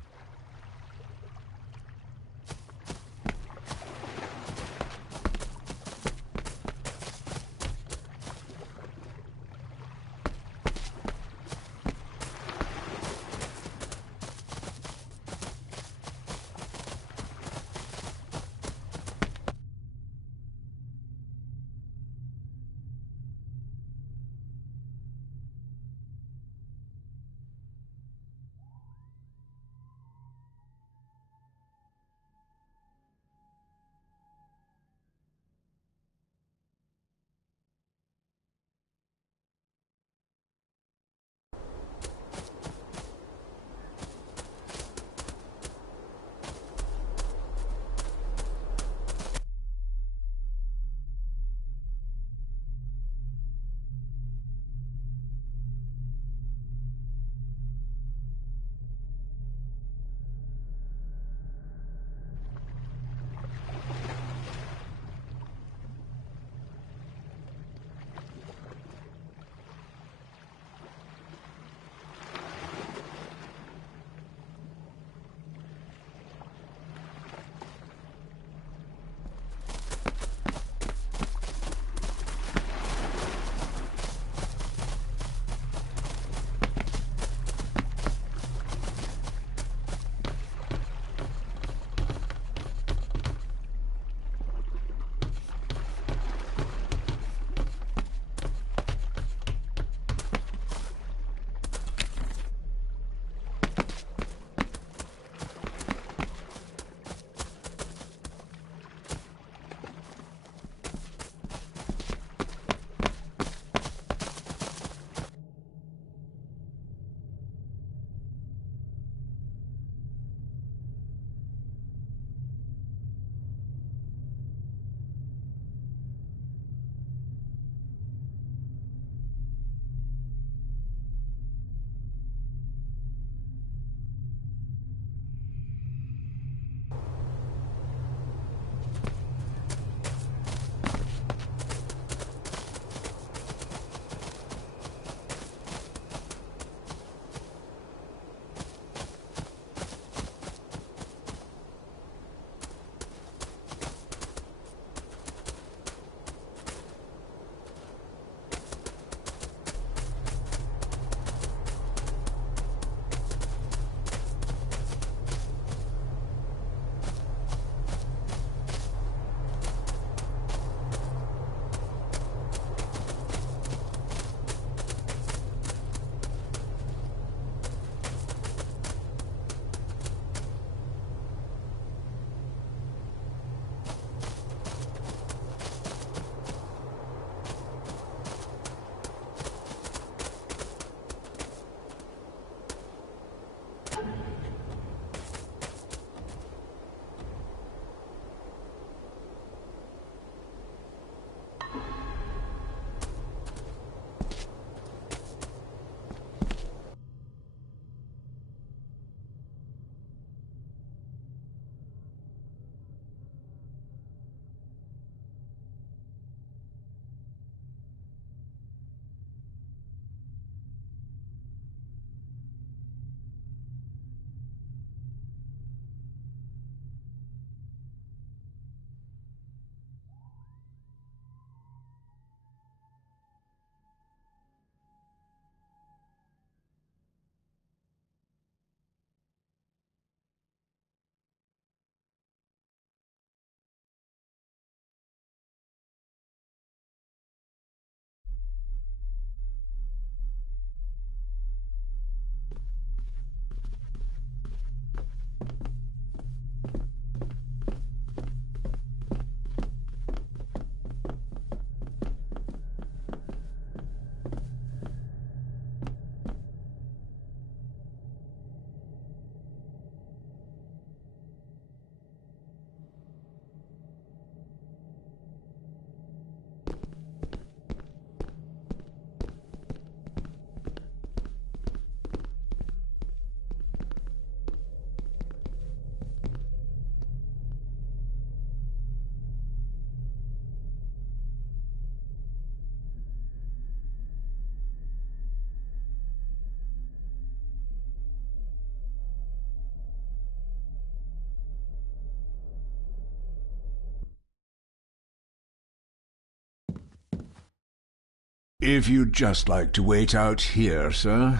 If you'd just like to wait out here, sir.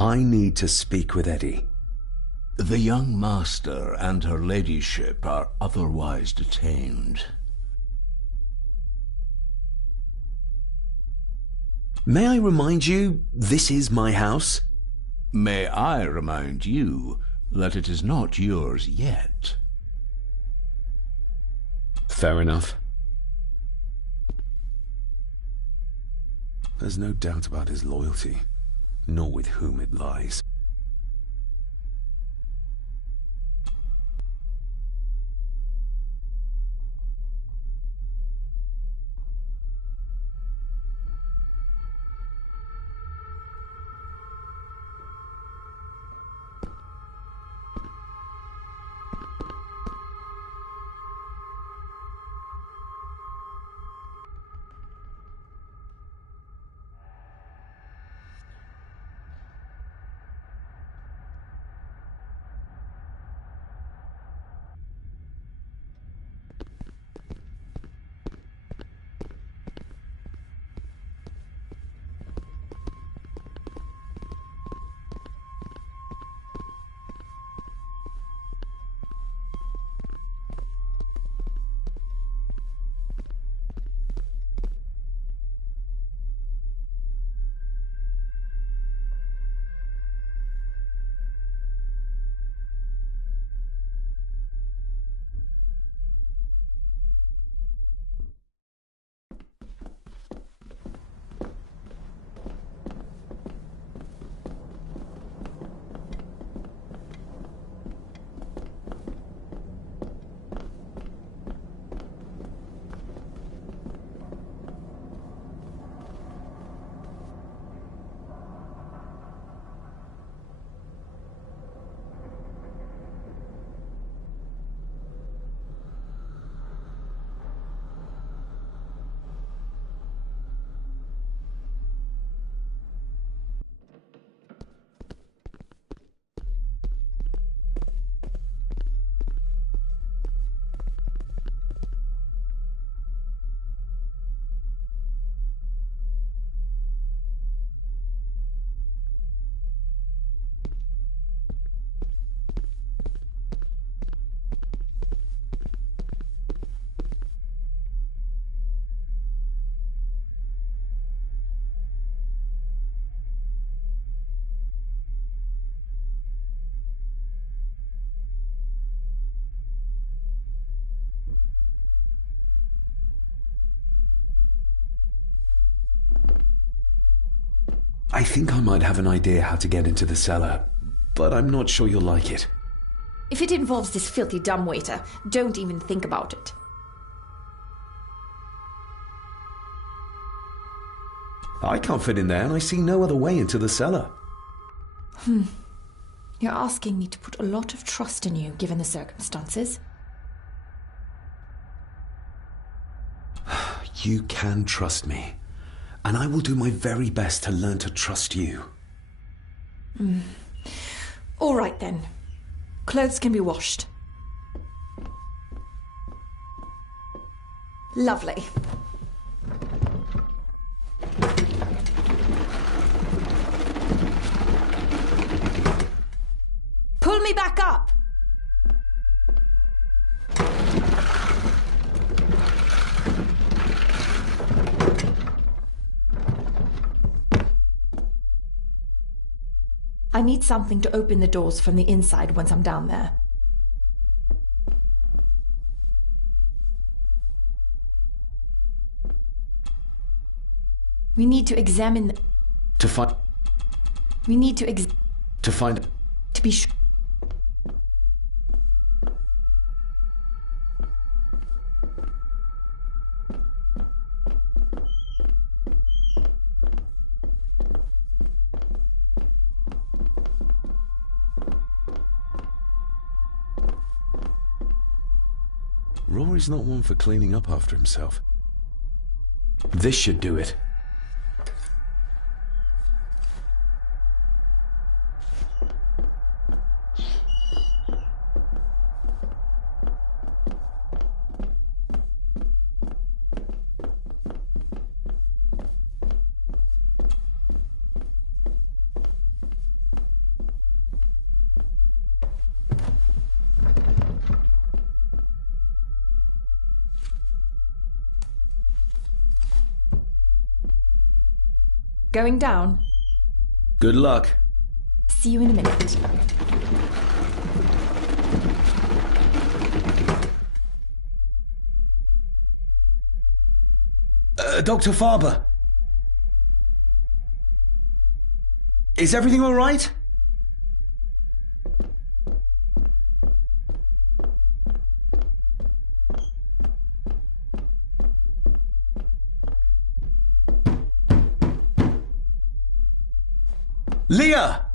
I need to speak with Eddie. The young master and her ladyship are otherwise detained. May I remind you, this is my house? May I remind you that it is not yours yet? Fair enough. There's no doubt about his loyalty, nor with whom it lies. I think I might have an idea how to get into the cellar, but I'm not sure you'll like it. If it involves this filthy dumbwaiter, don't even think about it. I can't fit in there, and I see no other way into the cellar. You're asking me to put a lot of trust in you, given the circumstances. You can trust me, and I will do my very best to learn to trust you. All right, then. Clothes can be washed. Lovely. Pull me back up! I need something to open the doors from the inside once I'm down there. We need to examine... To find... We need to To find... To be sure... Rory's not one for cleaning up after himself. This should do it. Going down? Good luck. See you in a minute. Dr. Farber. Is everything all right? Leah!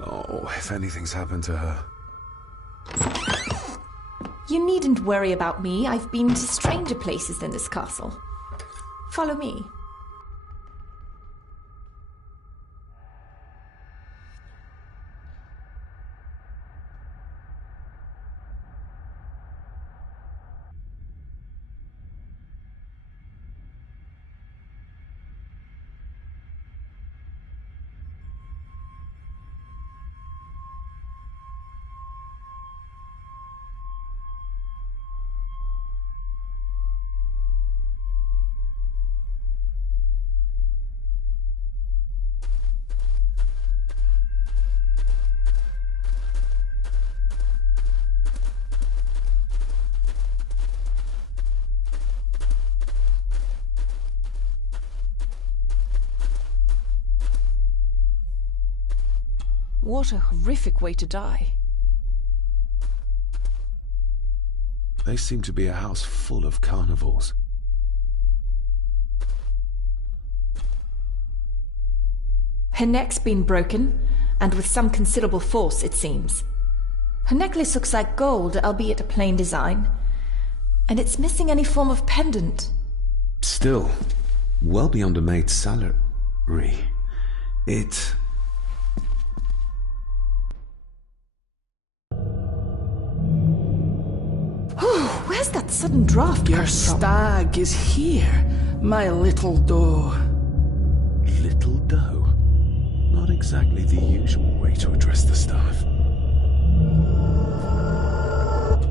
Oh, if anything's happened to her. You needn't worry about me. I've been to stranger places than this castle. Follow me. What a horrific way to die. They seem to be a house full of carnivores. Her neck's been broken, and with some considerable force, it seems. Her necklace looks like gold, albeit a plain design. And it's missing any form of pendant. Still, well beyond a maid's salary. It... Where's that sudden draft Your come from? stag is here, my little doe. Little doe? Not exactly the usual way to address the staff.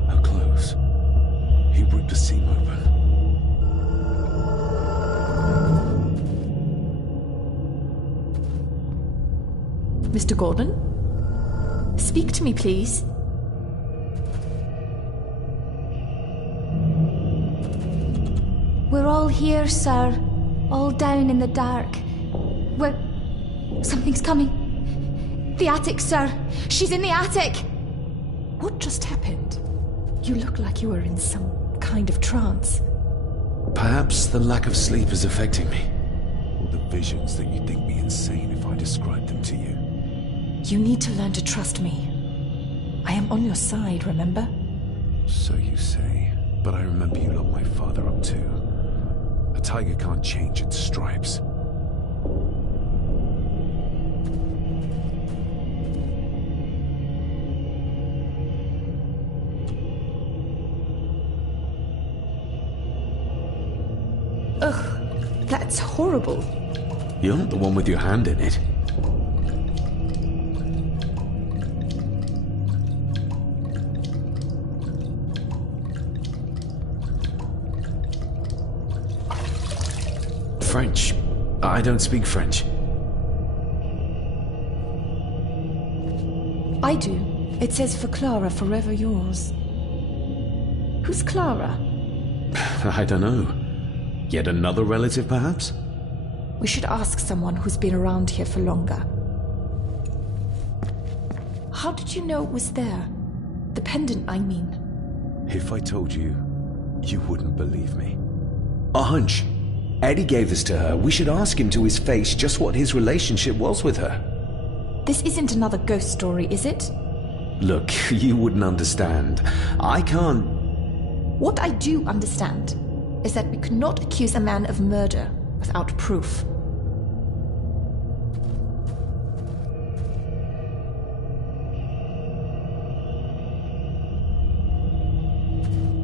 Her clothes. He ripped a seam open. Mr. Gordon? Speak to me, please. We're all here, sir. All down in the dark. Something's coming. The attic, sir. She's in the attic. What just happened? You look like you were in some kind of trance. Perhaps the lack of sleep is affecting me. Or the visions that you'd think me insane if I described them to you. You need to learn to trust me. I am on your side, remember? So you say, but I remember you locked my father up too. A tiger can't change its stripes. Ugh, that's horrible. You're not the one with your hand in it. French. I don't speak French. I do. It says for Clara, forever yours. Who's Clara? I don't know. Yet another relative, perhaps? We should ask someone who's been around here for longer. How did you know it was there? The pendant, I mean. If I told you, you wouldn't believe me. A hunch. Eddie gave this to her. We should ask him to his face just what his relationship was with her. This isn't another ghost story, is it? Look, you wouldn't understand. I can't... What I do understand is that we could not accuse a man of murder without proof.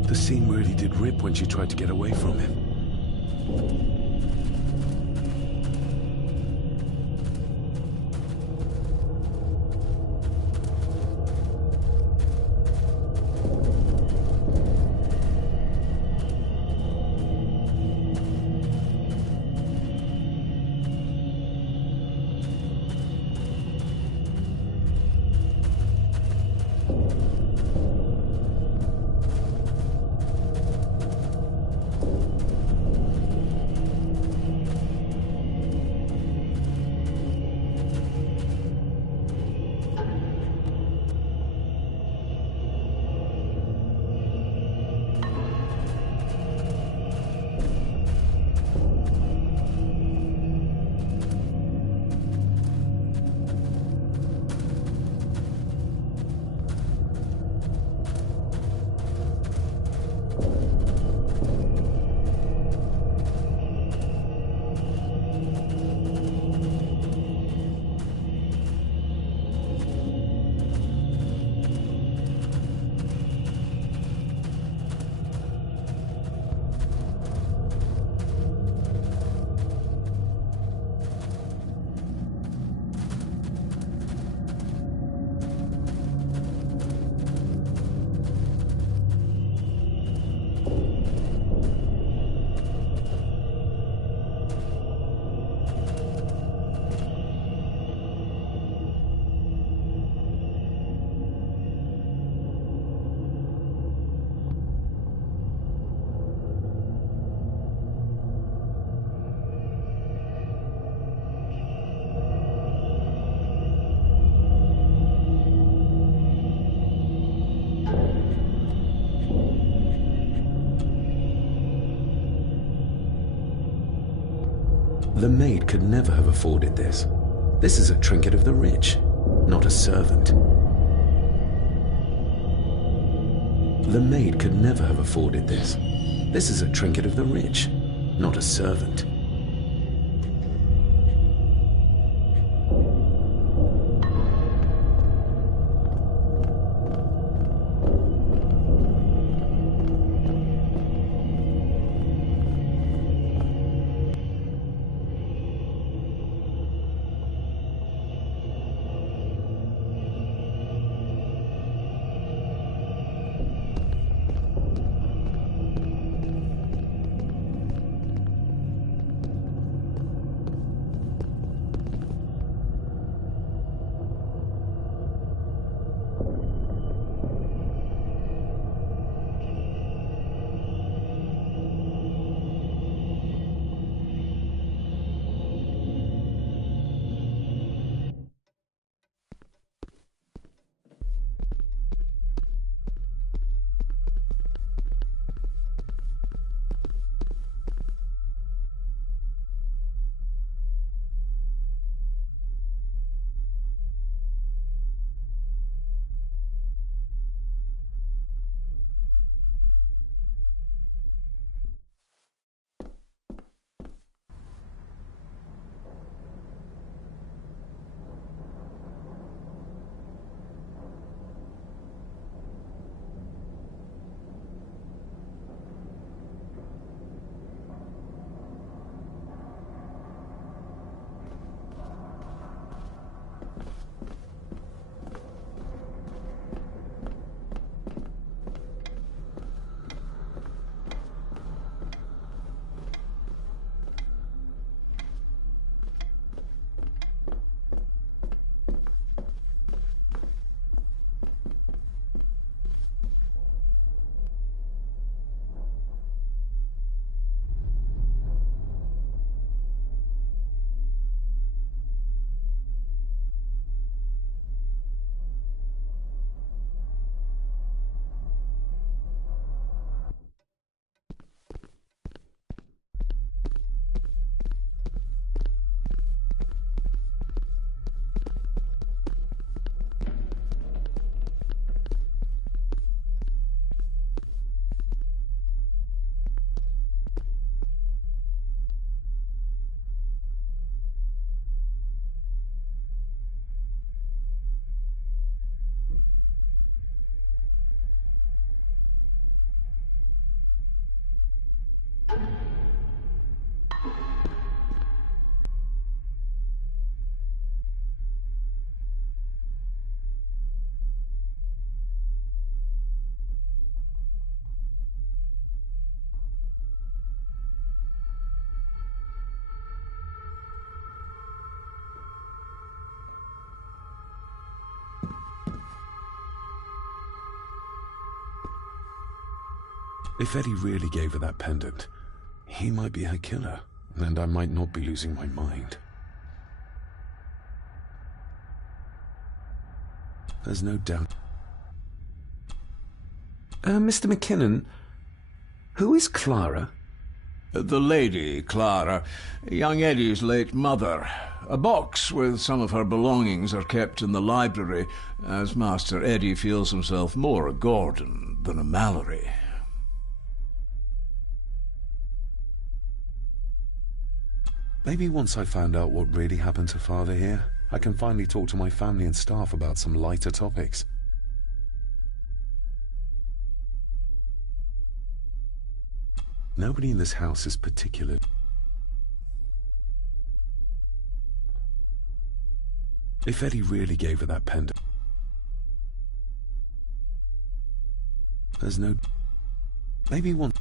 The seam really did rip when she tried to get away from him. The maid could never have afforded this. This is a trinket of the rich, not a servant. The maid could never have afforded this. This is a trinket of the rich, not a servant. If Eddie really gave her that pendant, he might be her killer, and I might not be losing my mind. There's no doubt. Mr. McKinnon, who is Clara? The lady, Clara, young Eddie's late mother. A box with some of her belongings are kept in the library, as Master Eddie feels himself more a Gordon than a Mallory. Maybe once I found out what really happened to Father here, I can finally talk to my family and staff about some lighter topics. Nobody in this house is particular. If Eddie really gave her that pendant, there's no... Maybe once...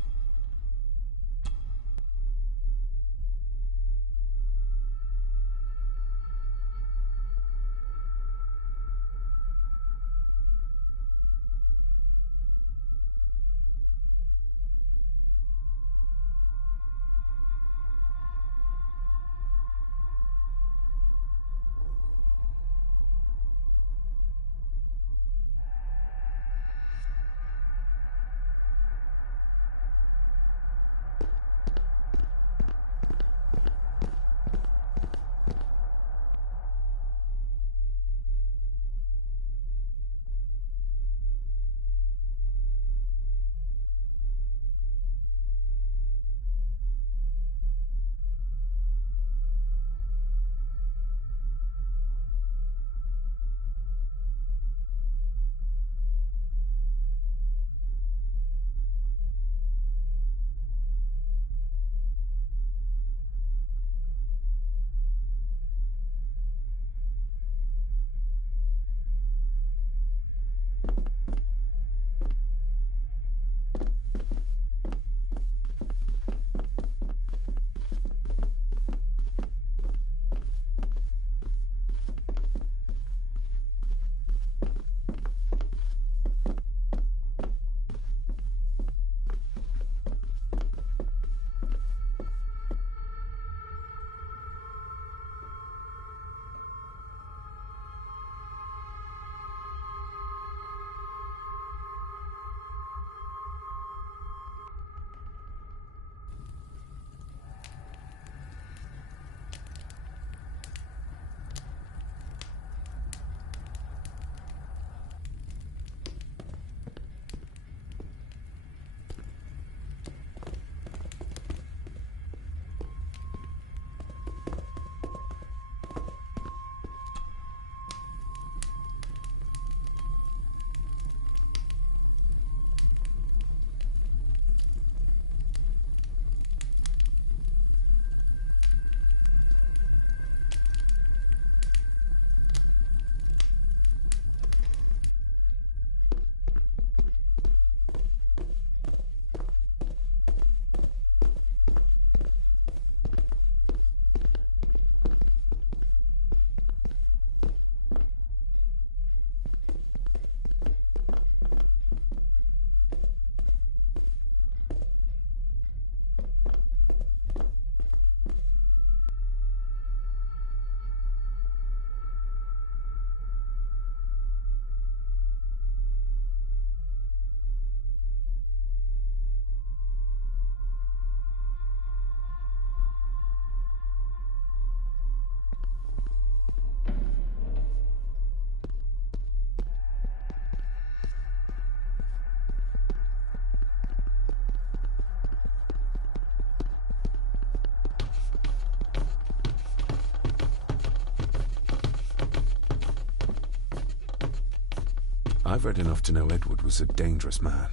I've read enough to know Edward was a dangerous man.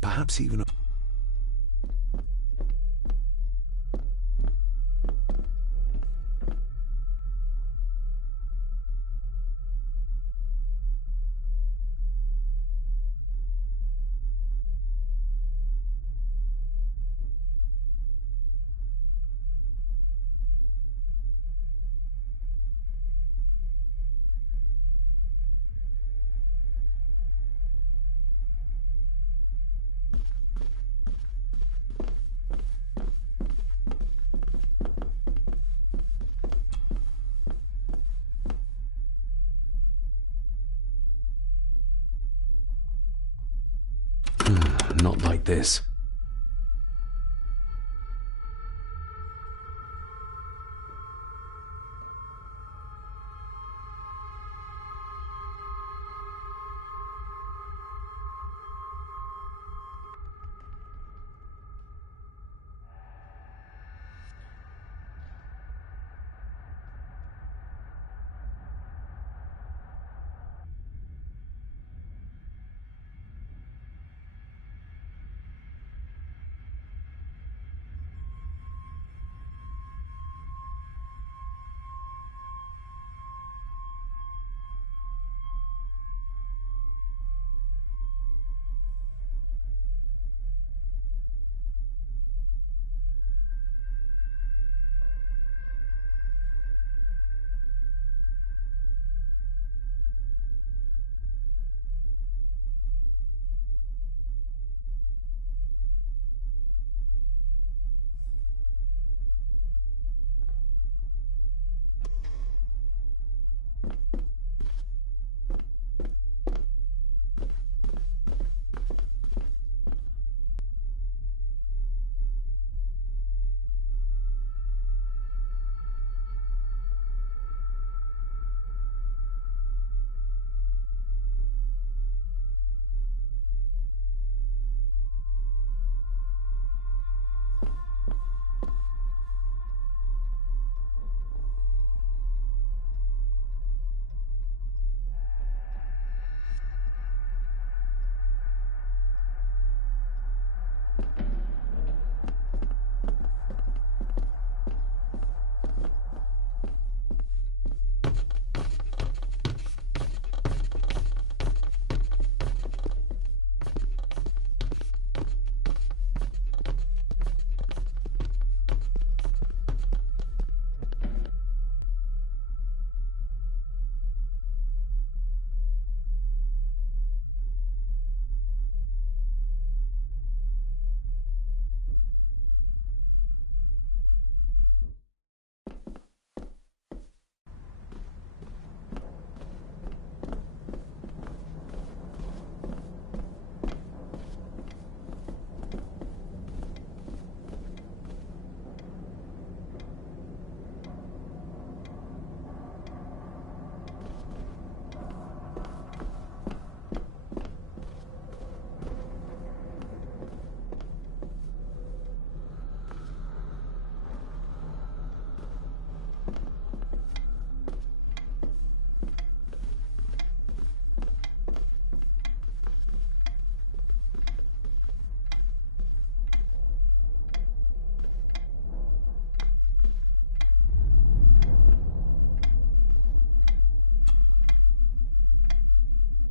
Perhaps even a... Not like this.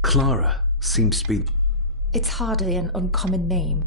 Clara seems to be... It's hardly an uncommon name.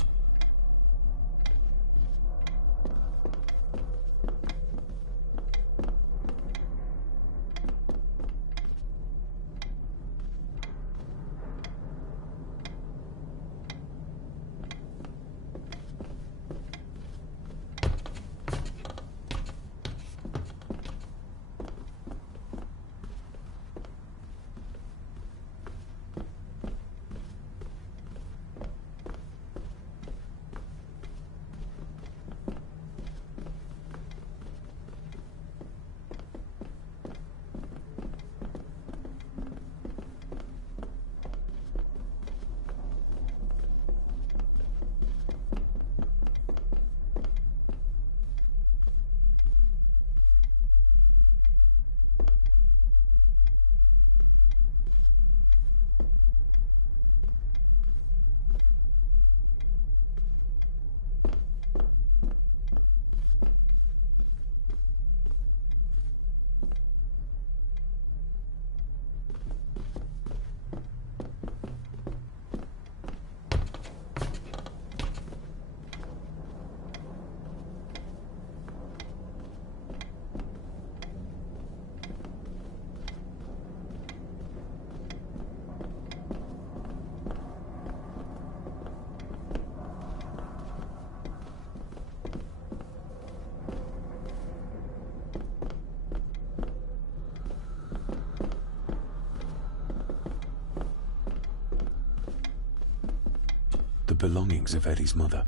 belongings of Eddie's mother.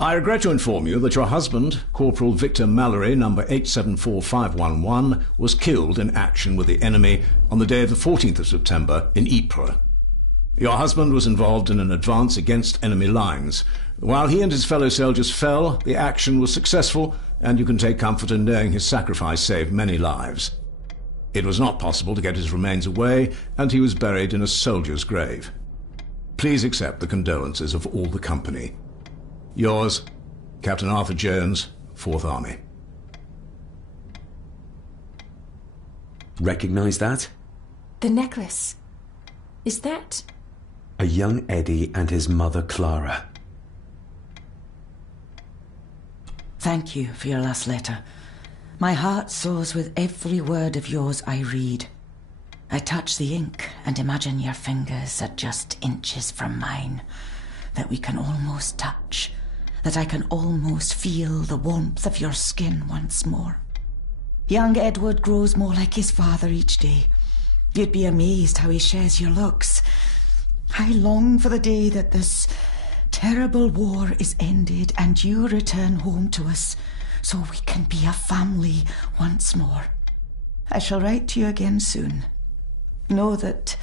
I regret to inform you that your husband, Corporal Victor Mallory, number 874511, was killed in action with the enemy on the day of the 14th of September in Ypres. Your husband was involved in an advance against enemy lines. While he and his fellow soldiers fell, the action was successful, and you can take comfort in knowing his sacrifice saved many lives. It was not possible to get his remains away, and he was buried in a soldier's grave. Please accept the condolences of all the company. Yours, Captain Arthur Jones, 4th Army. Recognize that? The necklace. Is that... A young Eddie and his mother, Clara. Thank you for your last letter. My heart soars with every word of yours I read. I touch the ink and imagine your fingers are just inches from mine, that we can almost touch, that I can almost feel the warmth of your skin once more. Young Edward grows more like his father each day. You'd be amazed how he shares your looks. I long for the day that this terrible war is ended and you return home to us so we can be a family once more. I shall write to you again soon. Know that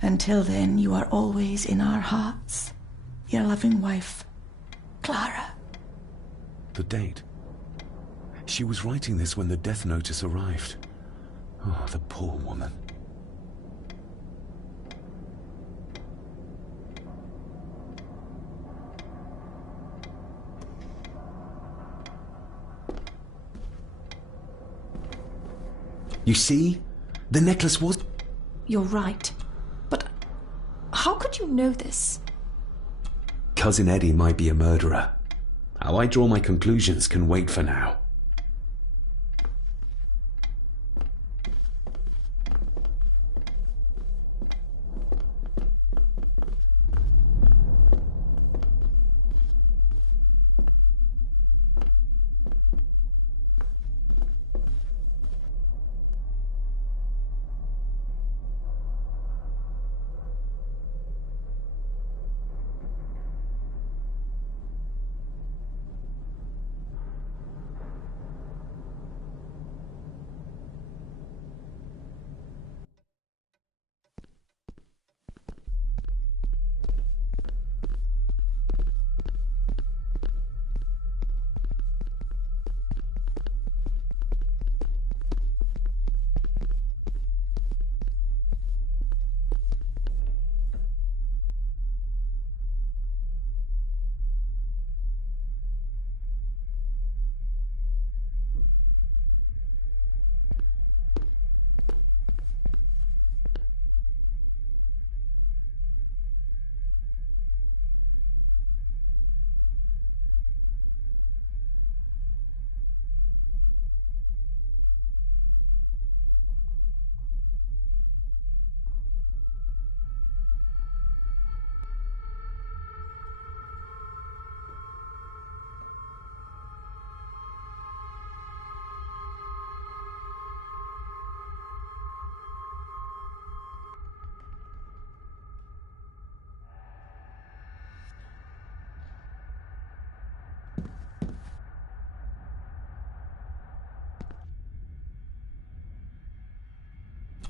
until then you are always in our hearts. Your loving wife, Clara. The date. She was writing this when the death notice arrived. Oh, the poor woman. You see? The necklace was... You're right. But how could you know this? Cousin Eddie might be a murderer. How I draw my conclusions can wait for now.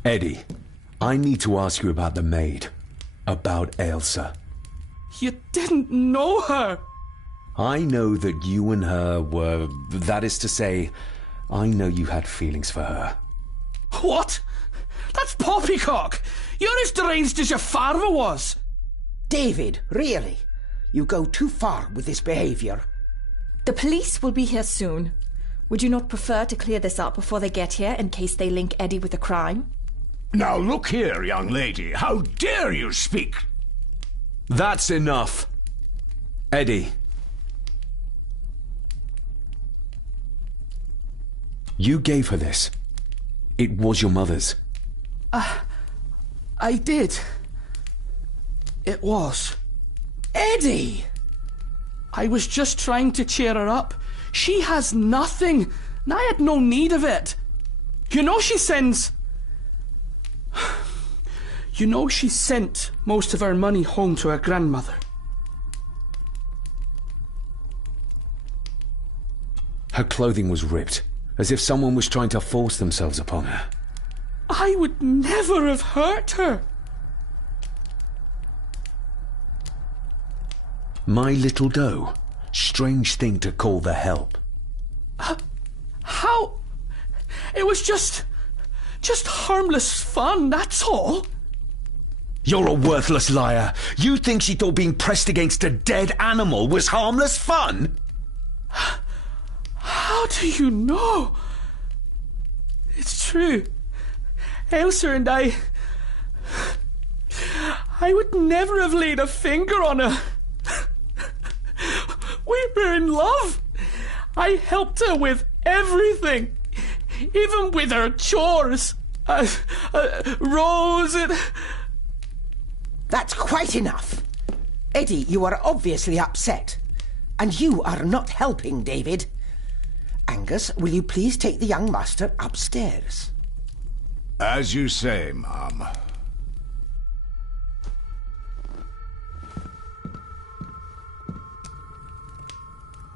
Eddie, I need to ask you about the maid. About Ailsa. You didn't know her! I know that you and her were... That is to say, I know you had feelings for her. What? That's poppycock! You're as deranged as your father was! David, really? You go too far with this behaviour. The police will be here soon. Would you not prefer to clear this up before they get here in case they link Eddie with the crime? Now look here, young lady. How dare you speak? That's enough. Eddie. You gave her this. It was your mother's. I did. It was. Eddie! I was just trying to cheer her up. She has nothing, and I had no need of it. You know she sends... You know she sent most of her money home to her grandmother. Her clothing was ripped, as if someone was trying to force themselves upon her. I would never have hurt her. My little doe. Strange thing to call the help. How? It was just harmless fun, that's all. You're a worthless liar. You think she thought being pressed against a dead animal was harmless fun? How do you know? It's true. Elsa and I would never have laid a finger on her. We were in love. I helped her with everything, even with her chores. Rose and... That's quite enough. Eddie, you are obviously upset. And you are not helping, David. Angus, will you please take the young master upstairs? As you say, Mum.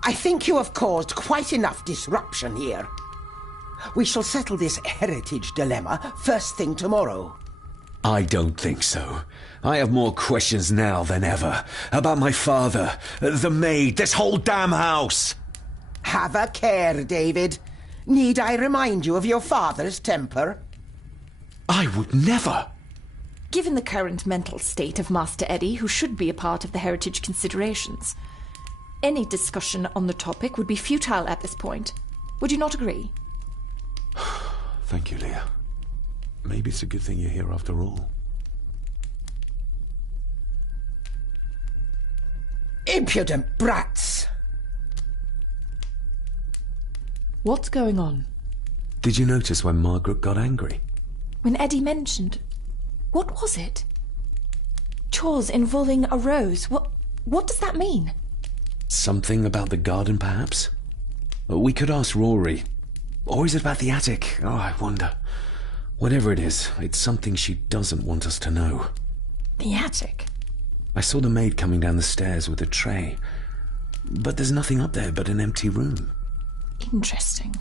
I think you have caused quite enough disruption here. We shall settle this heritage dilemma first thing tomorrow. I don't think so. I have more questions now than ever. About my father, the maid, this whole damn house. Have a care, David. Need I remind you of your father's temper? I would never. Given the current mental state of Master Eddie, who should be a part of the heritage considerations, any discussion on the topic would be futile at this point. Would you not agree? Thank you, Leah. Maybe it's a good thing you're here after all. Impudent brats! What's going on? Did you notice when Margaret got angry? When Eddie mentioned... What was it? Chores involving a rose. What does that mean? Something about the garden, perhaps? We could ask Rory. Or is it about the attic? Oh, I wonder. Whatever it is, it's something she doesn't want us to know. The attic? I saw the maid coming down the stairs with a tray. But there's nothing up there but an empty room. Interesting.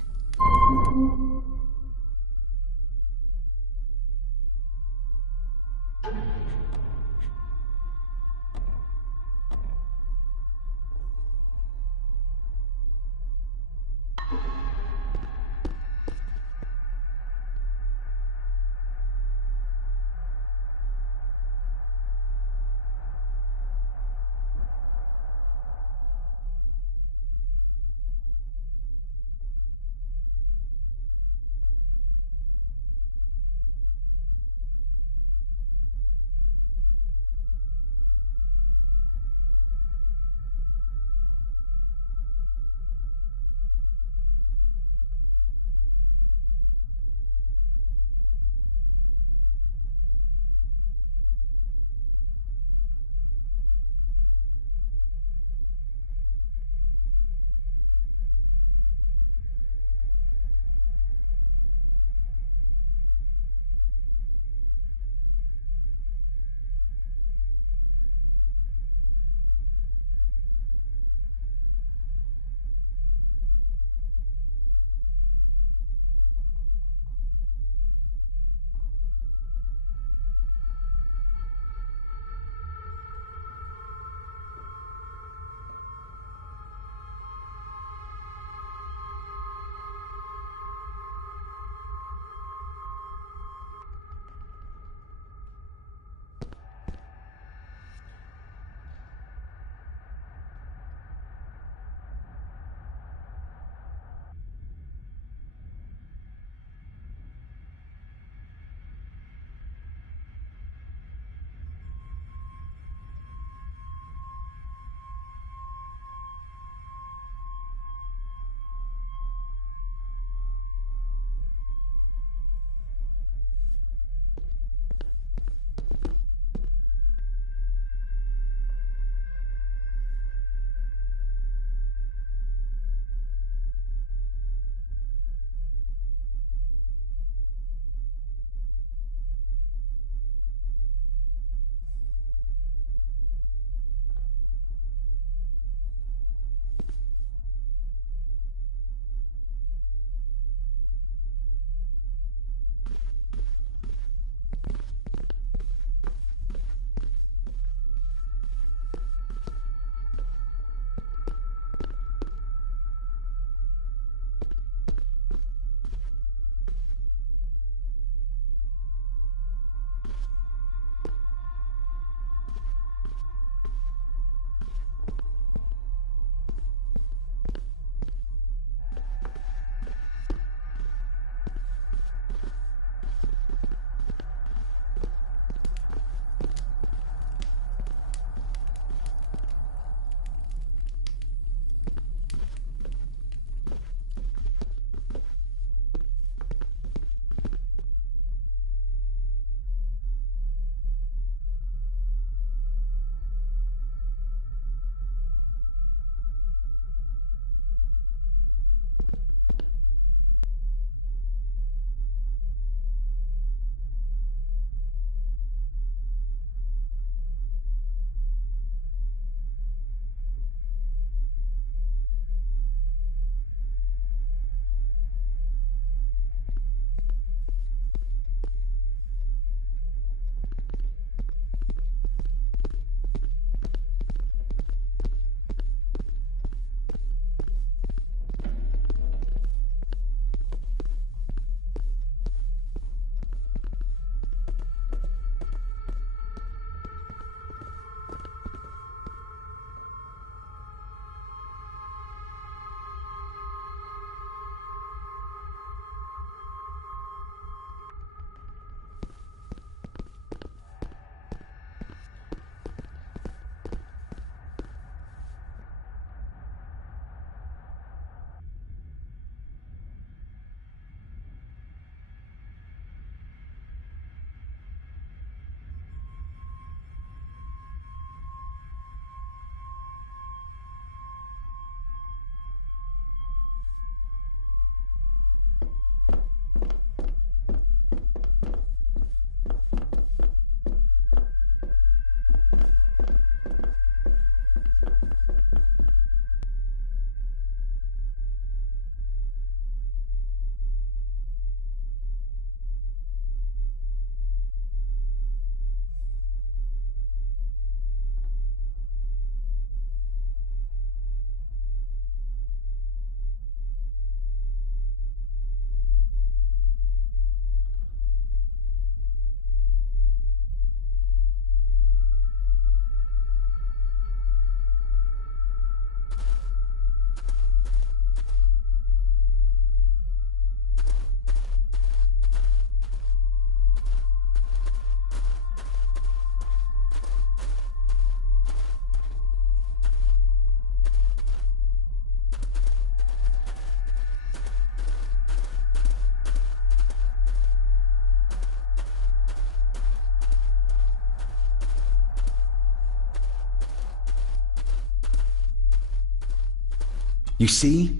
You see?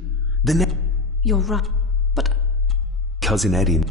You're right, but... Cousin Eddie...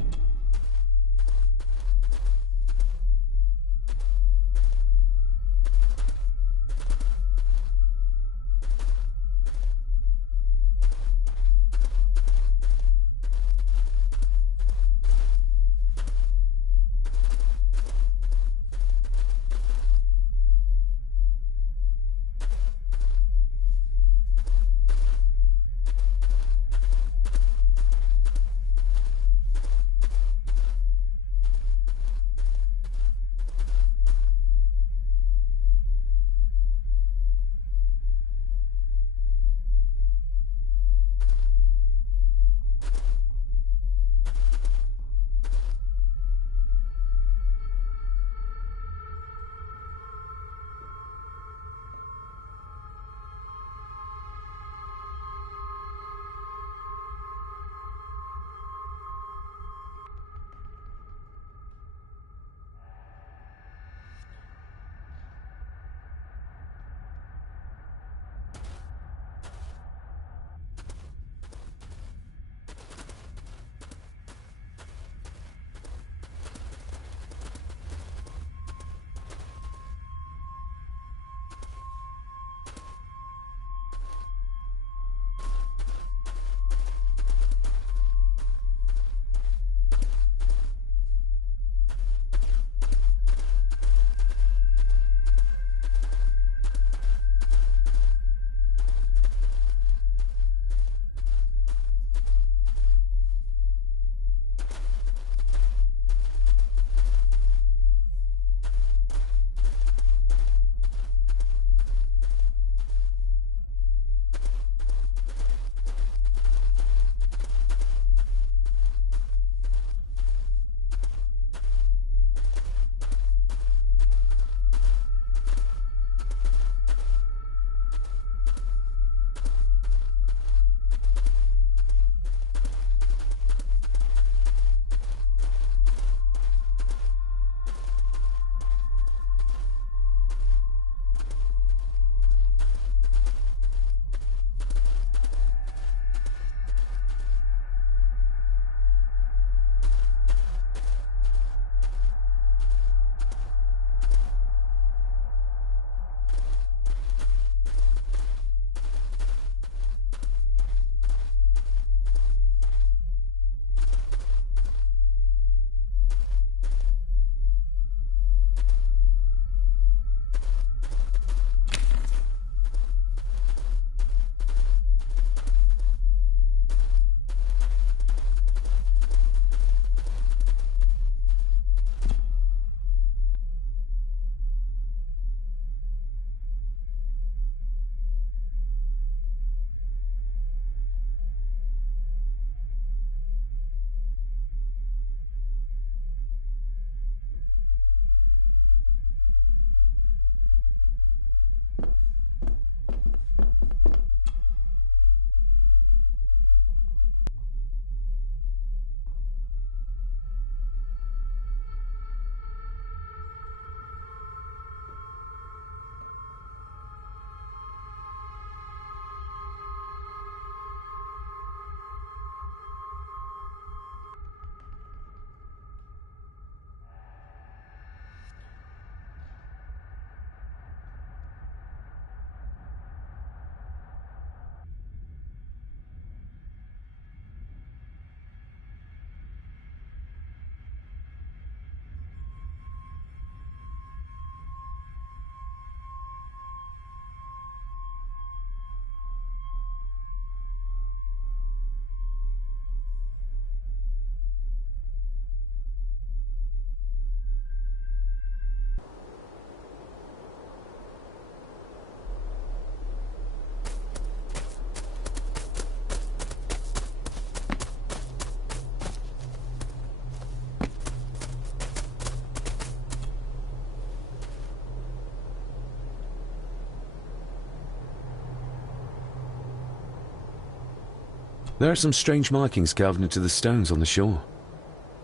There are some strange markings carved into the stones on the shore.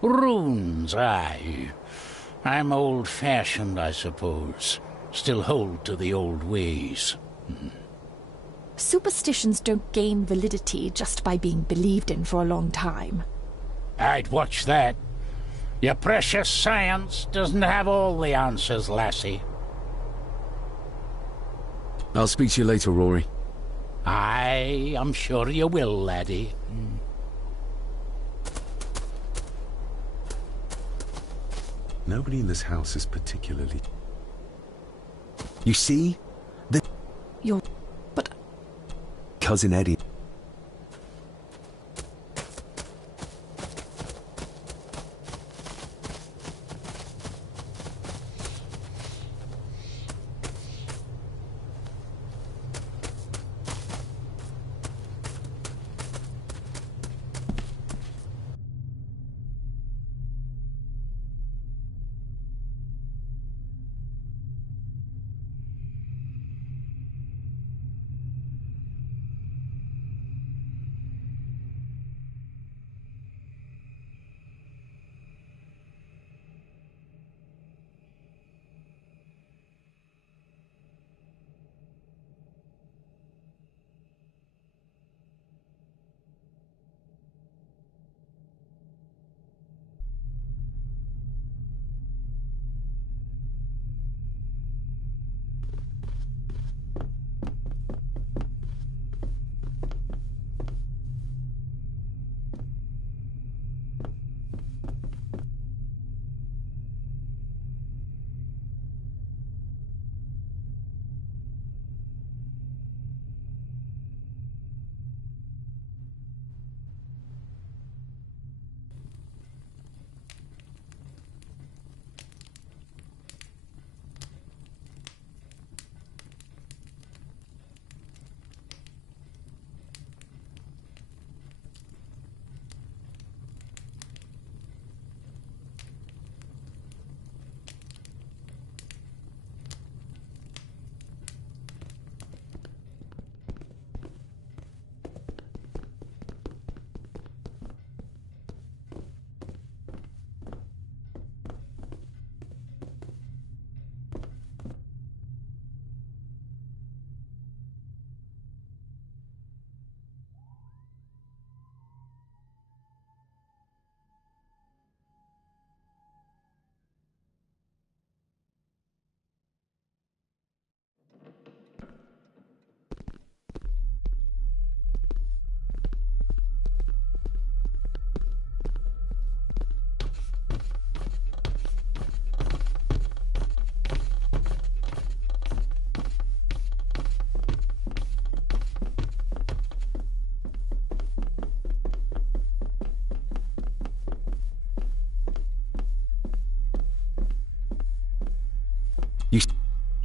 Runes, aye. I'm old-fashioned, I suppose. Still hold to the old ways. Superstitions don't gain validity just by being believed in for a long time. I'd watch that. Your precious science doesn't have all the answers, lassie. I'll speak to you later, Rory. Aye, I'm sure you will, laddie. Nobody in this house is particularly... You see? But... Cousin Eddie...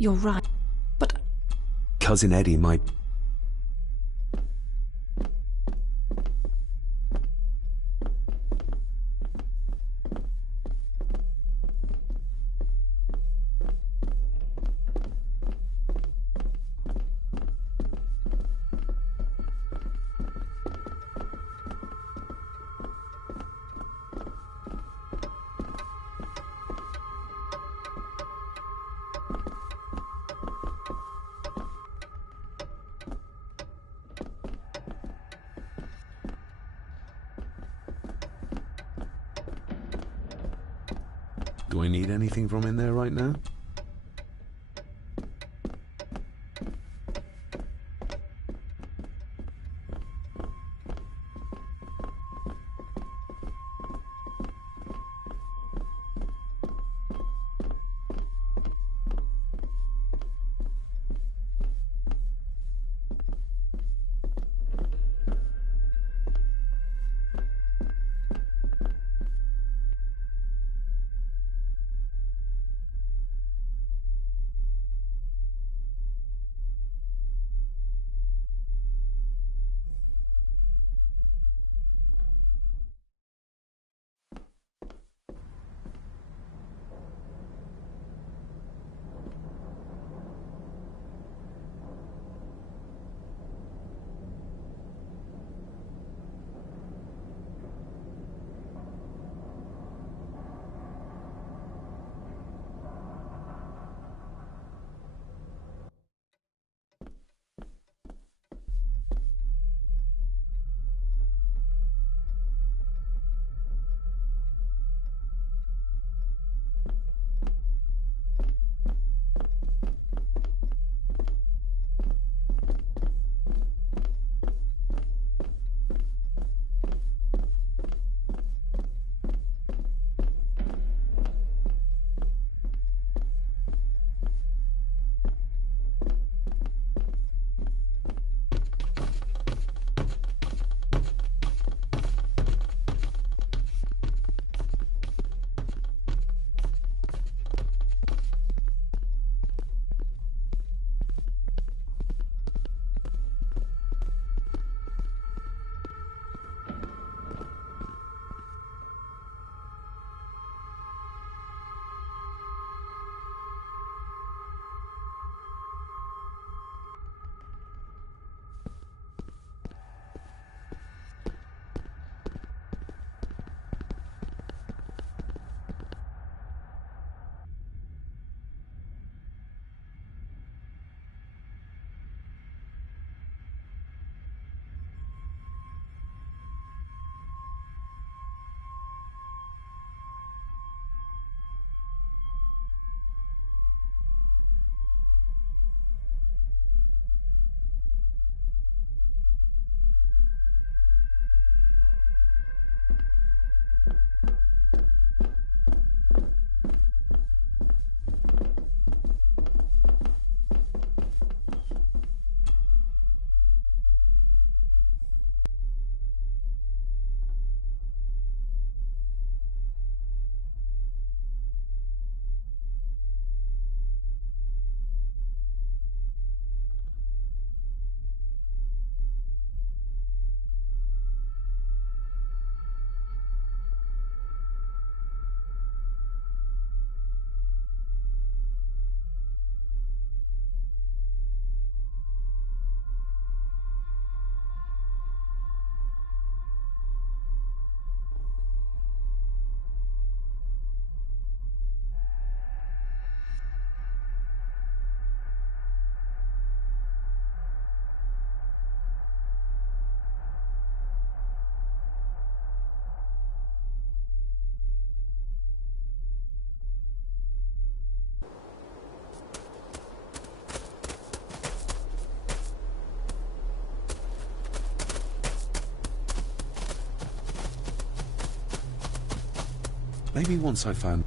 You're right, but... Cousin Eddie might... Do I need anything from in there right now? Maybe once I found...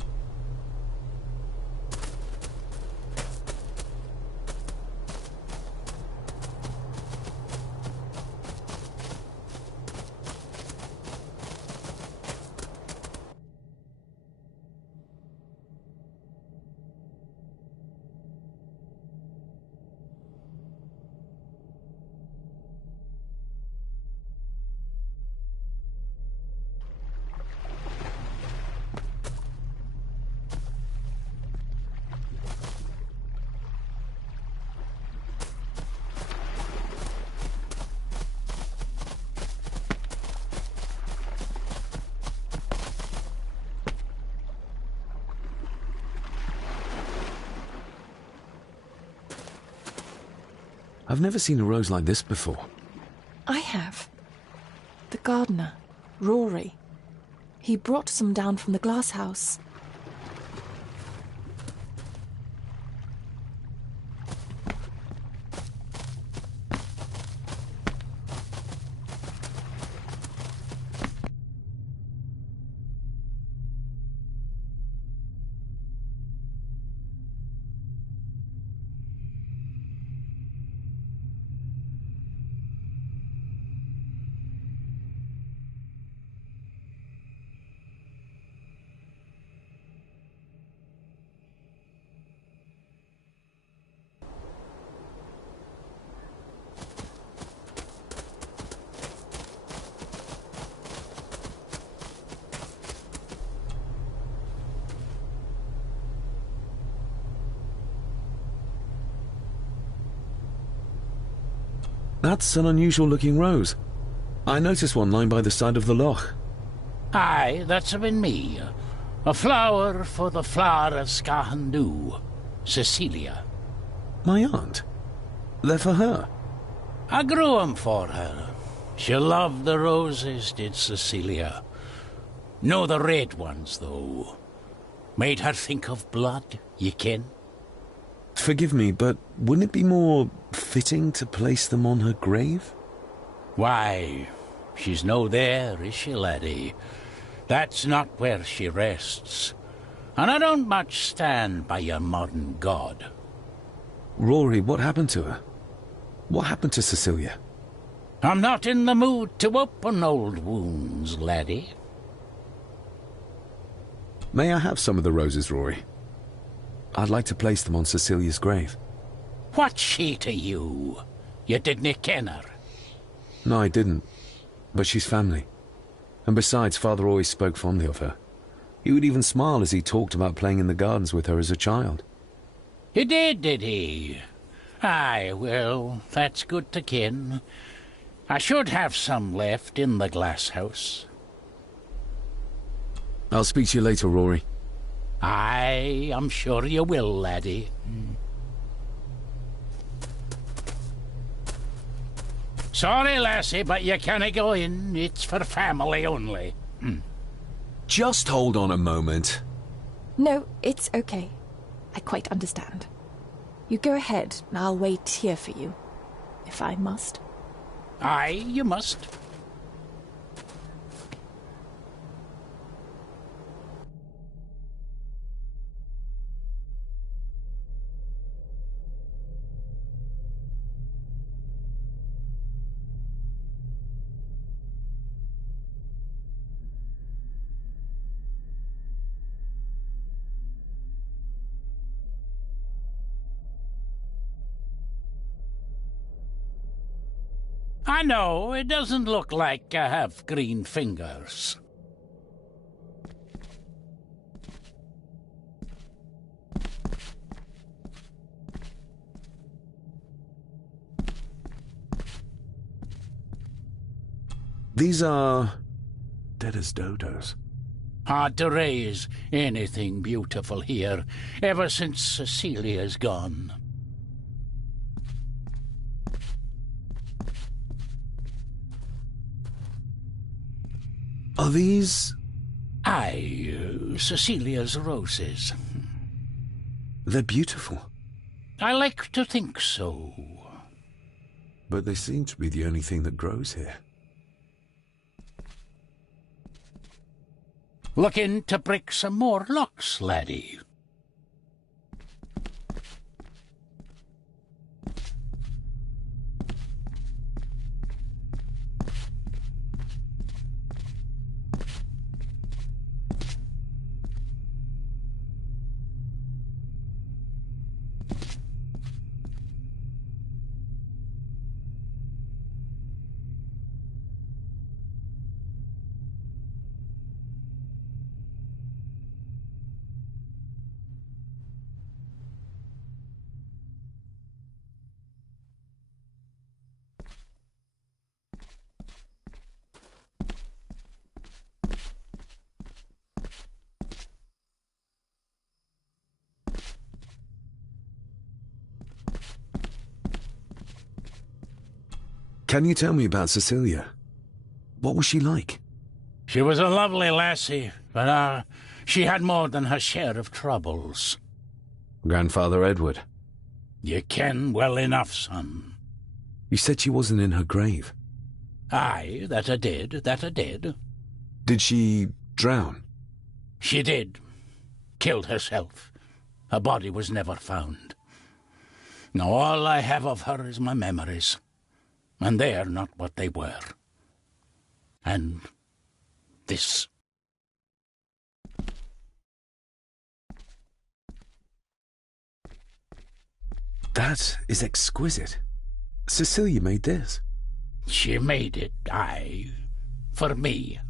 I've never seen a rose like this before. I have. The gardener, Rory. He brought some down from the glass house. That's an unusual-looking rose. I noticed one lying by the side of the loch. Aye, that's been me. A flower for the flower of Scahandoo, Cecilia. My aunt? They're for her? I grew 'em for her. She loved the roses, did Cecilia. No the red ones, though. Made her think of blood, ye ken. Forgive me, but wouldn't it be more fitting to place them on her grave? Why, she's no there, is she, laddie? That's not where she rests. And I don't much stand by your modern god. Rory, what happened to her? What happened to Cecilia? I'm not in the mood to open old wounds, laddie. May I have some of the roses, Rory? I'd like to place them on Cecilia's grave. What's she to you? You didn't ken her. No, I didn't. But she's family. And besides, Father always spoke fondly of her. He would even smile as he talked about playing in the gardens with her as a child. He did he? Aye, well, that's good to ken. I should have some left in the glass house. I'll speak to you later, Rory. Aye, I'm sure you will, laddie. Sorry, lassie, but you can't go in. It's for family only. Just hold on a moment. No, it's okay. I quite understand. You go ahead, and I'll wait here for you, if I must. Aye, you must. I know, it doesn't look like I have green fingers. These are... dead as dodos. Hard to raise anything beautiful here, ever since Cecilia's gone. Are these... Aye, Cecilia's roses. They're beautiful. I like to think so. But they seem to be the only thing that grows here. Looking to break some more locks, laddie? Can you tell me about Cecilia? What was she like? She was a lovely lassie, but she had more than her share of troubles. Grandfather Edward. You ken well enough, son. You said she wasn't in her grave. Aye, that I did. Did she drown? She did. Killed herself. Her body was never found. Now all I have of her is my memories, and they are not what they were. And this. That is exquisite. Cecilia made this. She made it, aye, for me.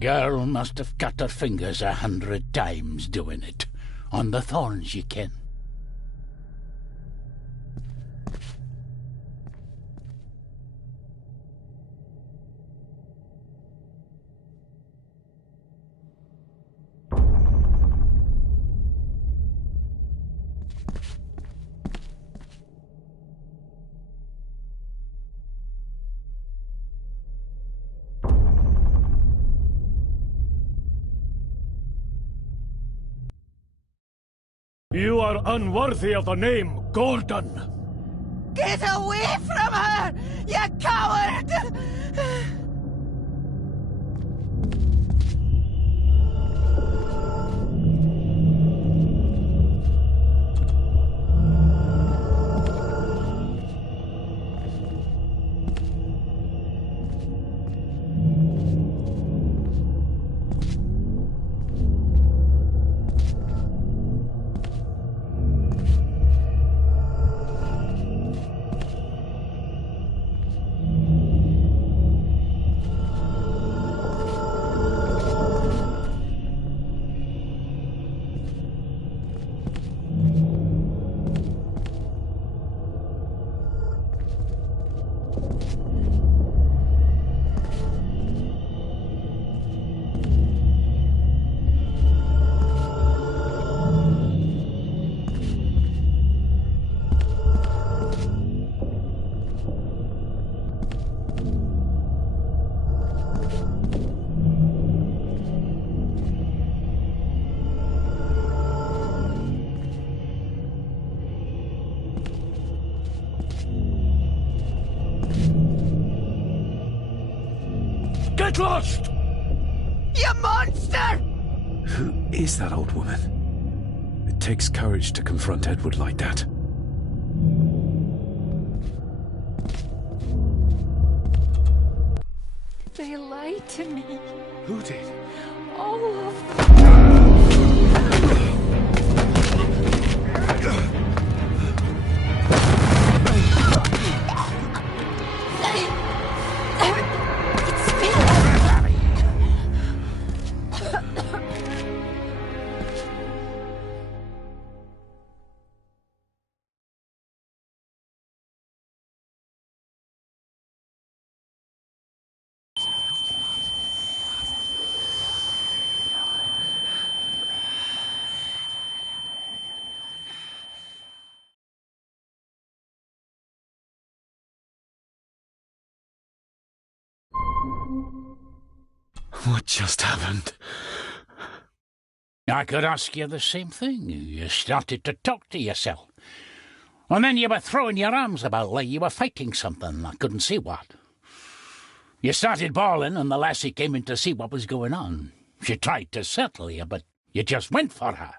Girl must have cut her fingers 100 times doing it, on the thorns, ye ken. You are unworthy of the name Gordon. Get away from her, you coward! Get lost! You monster! Who is that old woman? It takes courage to confront Edward like that. They lied to me. Who did? All of them. What just happened? I could ask you the same thing. You started to talk to yourself. And then you were throwing your arms about like you were fighting something. I couldn't see what. You started bawling and the lassie came in to see what was going on. She tried to settle you, but you just went for her.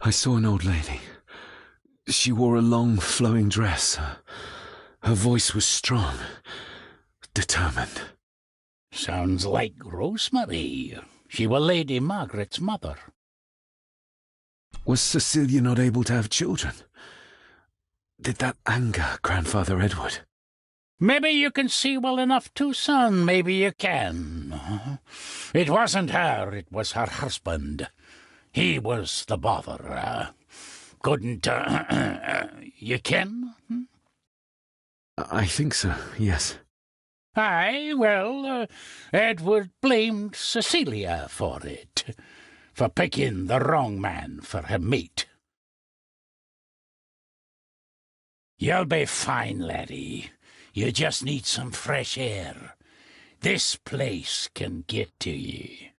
I saw an old lady. She wore a long, flowing dress. Her voice was strong, determined. Sounds like Rosemary. She was Lady Margaret's mother. Was Cecilia not able to have children? Did that anger Grandfather Edward? Maybe you can see well enough too, son. Maybe you can. It wasn't her, it was her husband. He was the bother. Couldn't, you ken? I think so, yes. Aye, well, Edward blamed Cecilia for it, for picking the wrong man for her mate. You'll be fine, laddie. You just need some fresh air. This place can get to ye.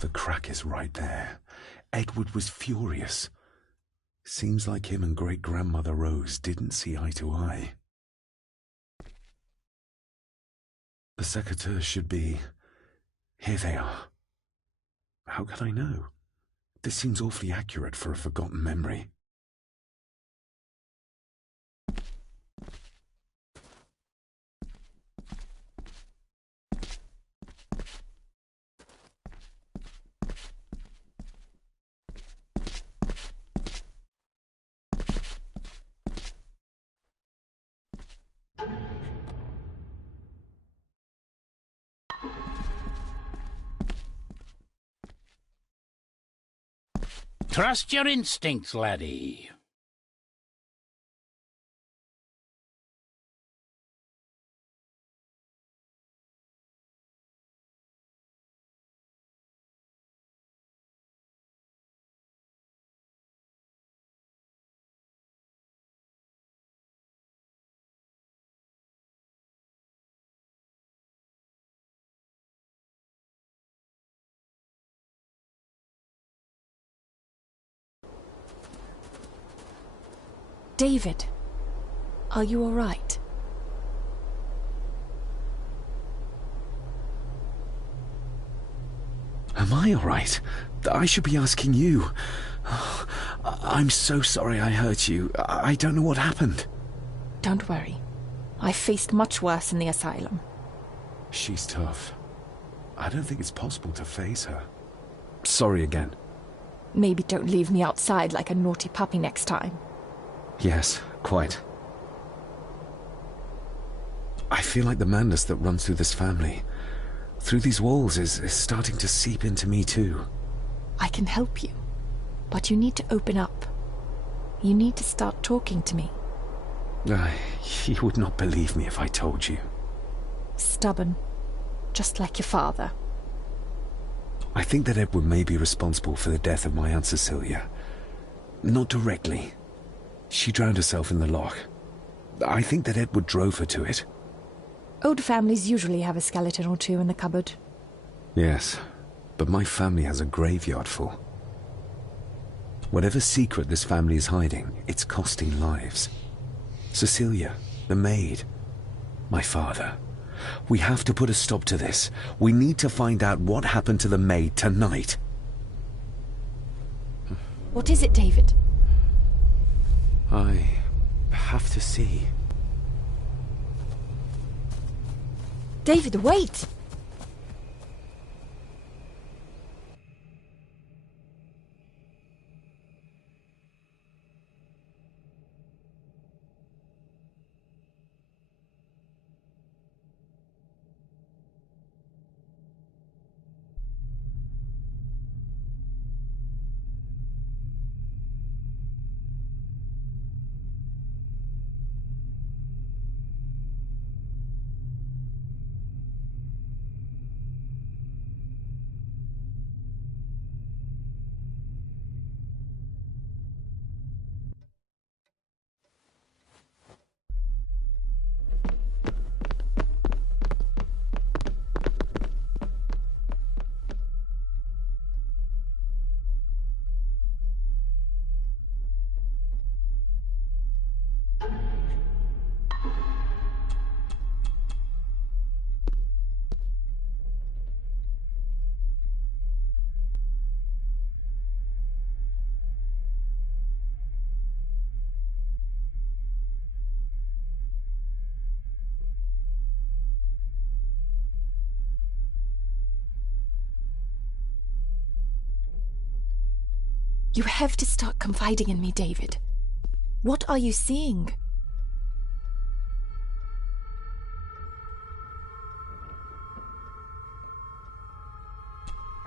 The crack is right there. Edward was furious. Seems like him and great-grandmother Rose didn't see eye to eye. The secateurs should be... Here they are. How could I know? This seems awfully accurate for a forgotten memory. Trust your instincts, laddie. David, are you all right? Am I all right? I should be asking you. I'm so sorry I hurt you. I don't know what happened. Don't worry. I faced much worse in the asylum. She's tough. I don't think it's possible to face her. Sorry again. Maybe don't leave me outside like a naughty puppy next time. Yes, quite. I feel like the madness that runs through this family, through these walls, is starting to seep into me too. I can help you, but you need to open up. You need to start talking to me. You would not believe me if I told you. Stubborn, just like your father. I think that Edward may be responsible for the death of my Aunt Cecilia. Not directly. She drowned herself in the loch. I think that Edward drove her to it. Old families usually have a skeleton or two in the cupboard. Yes, but my family has a graveyard full. Whatever secret this family is hiding, it's costing lives. Cecilia, the maid, my father. We have to put a stop to this. We need to find out what happened to the maid tonight. What is it, David? I have to see. David, wait! You have to start confiding in me, David. What are you seeing?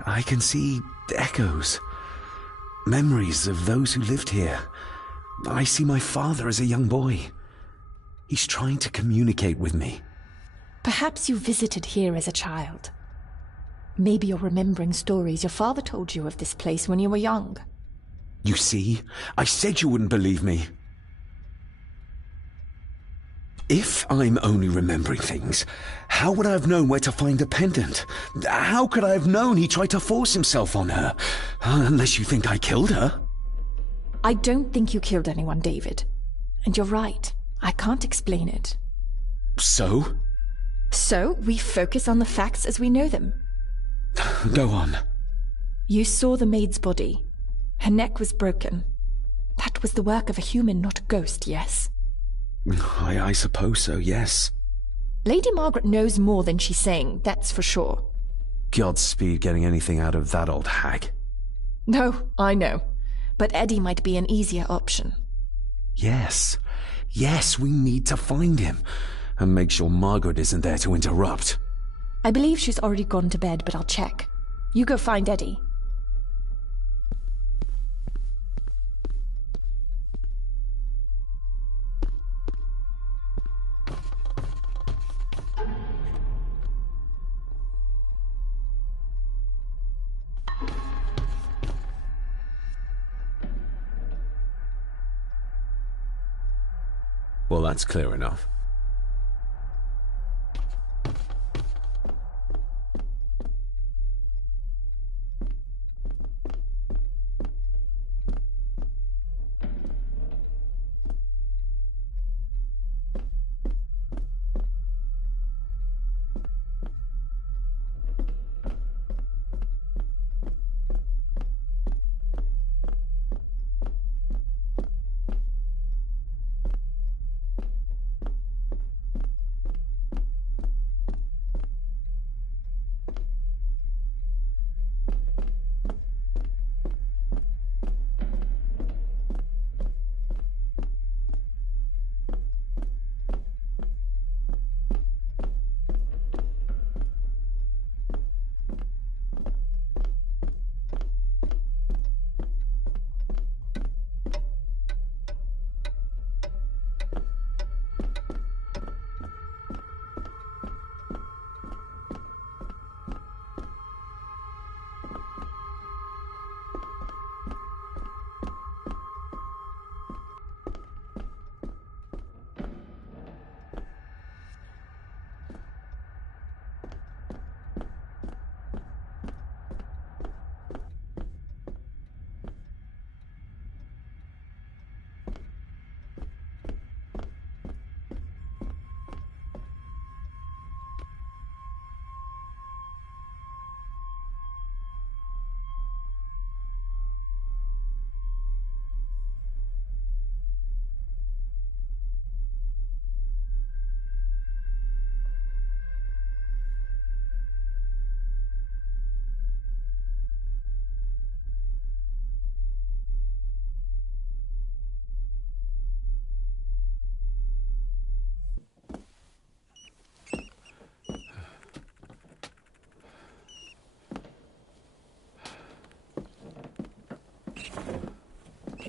I can see echoes. Memories of those who lived here. I see my father as a young boy. He's trying to communicate with me. Perhaps you visited here as a child. Maybe you're remembering stories your father told you of this place when you were young. You see? I said you wouldn't believe me. If I'm only remembering things, how would I have known where to find the pendant? How could I have known he tried to force himself on her? Unless you think I killed her. I don't think you killed anyone, David. And you're right. I can't explain it. So? So, we focus on the facts as we know them. Go on. You saw the maid's body. Her neck was broken. That was the work of a human, not a ghost, yes? I suppose so, yes. Lady Margaret knows more than she's saying, that's for sure. Godspeed getting anything out of that old hag. No, I know. But Eddie might be an easier option. Yes. Yes, we need to find him. And make sure Margaret isn't there to interrupt. I believe she's already gone to bed, but I'll check. You go find Eddie. Well, that's clear enough.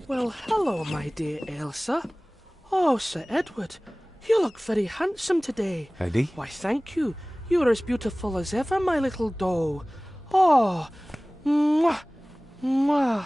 Well, hello, my dear Elsa. Oh, Sir Edward, you look very handsome today. Eddie? Why, thank you. You are as beautiful as ever, my little doe. Oh, mwah, mwah.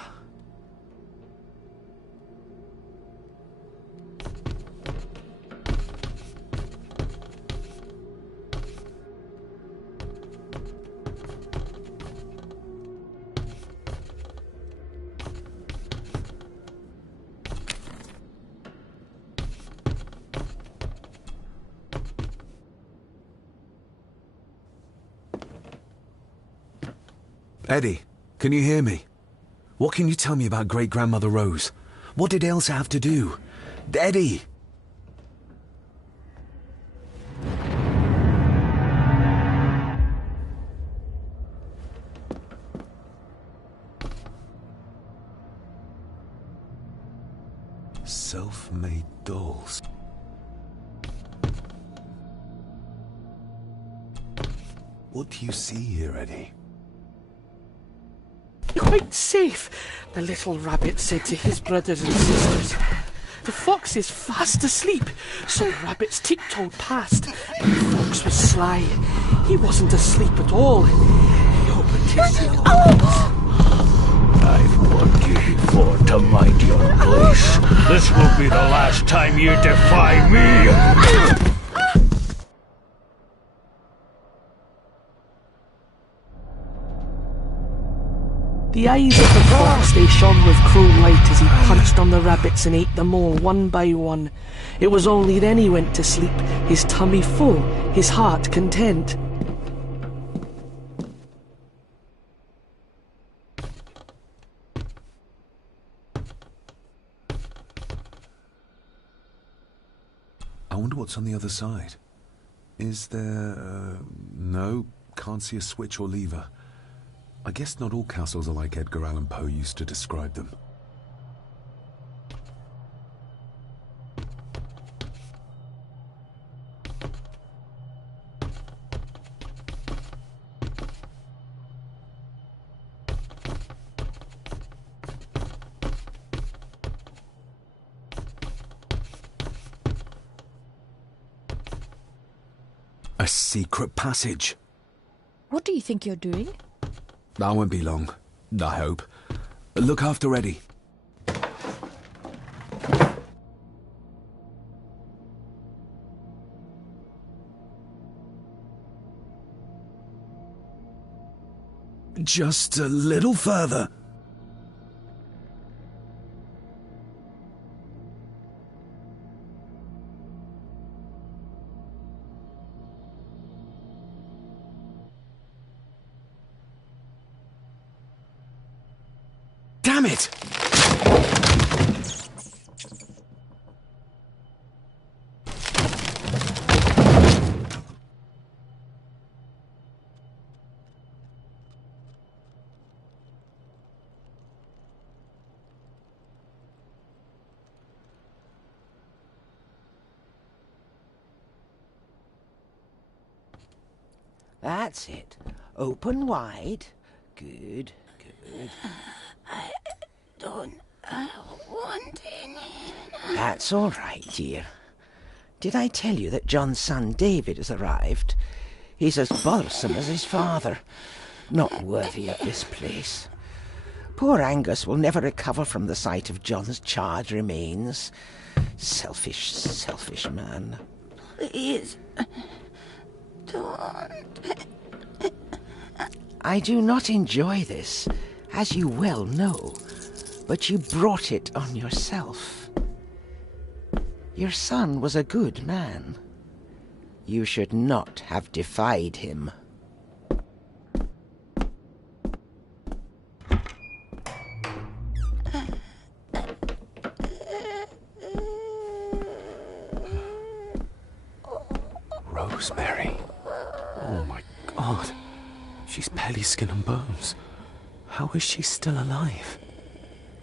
Eddie, can you hear me? What can you tell me about Great-Grandmother Rose? What did Elsa have to do? Eddie! What do you see here, Eddie? Quite safe, the little rabbit said to his brothers and sisters. The fox is fast asleep, so the rabbits tiptoed past. But the fox was sly. He wasn't asleep at all. He opened his yellow eyes. I've warned you before to mind your place. This will be the last time you defy me! The eyes of the fox, they shone with cruel light as he punched on the rabbits and ate them all one by one. It was only then he went to sleep, his tummy full, his heart content. I wonder what's on the other side. Is there... no, can't see a switch or lever. I guess not all castles are like Edgar Allan Poe used to describe them. A secret passage. What do you think you're doing? I won't be long, I hope. Look after Eddie. Just a little further. Damn it! That's it. Open wide. Good, good. I don't want any. That's all right, dear. Did I tell you that John's son David has arrived? He's as bothersome as his father. Not worthy of this place. Poor Angus will never recover from the sight of John's charred remains. Selfish, selfish man. Please, don't. I do not enjoy this, as you well know, but you brought it on yourself. Your son was a good man. You should not have defied him. Rosemary. Oh my God. She's barely skin and bones. How is she still alive?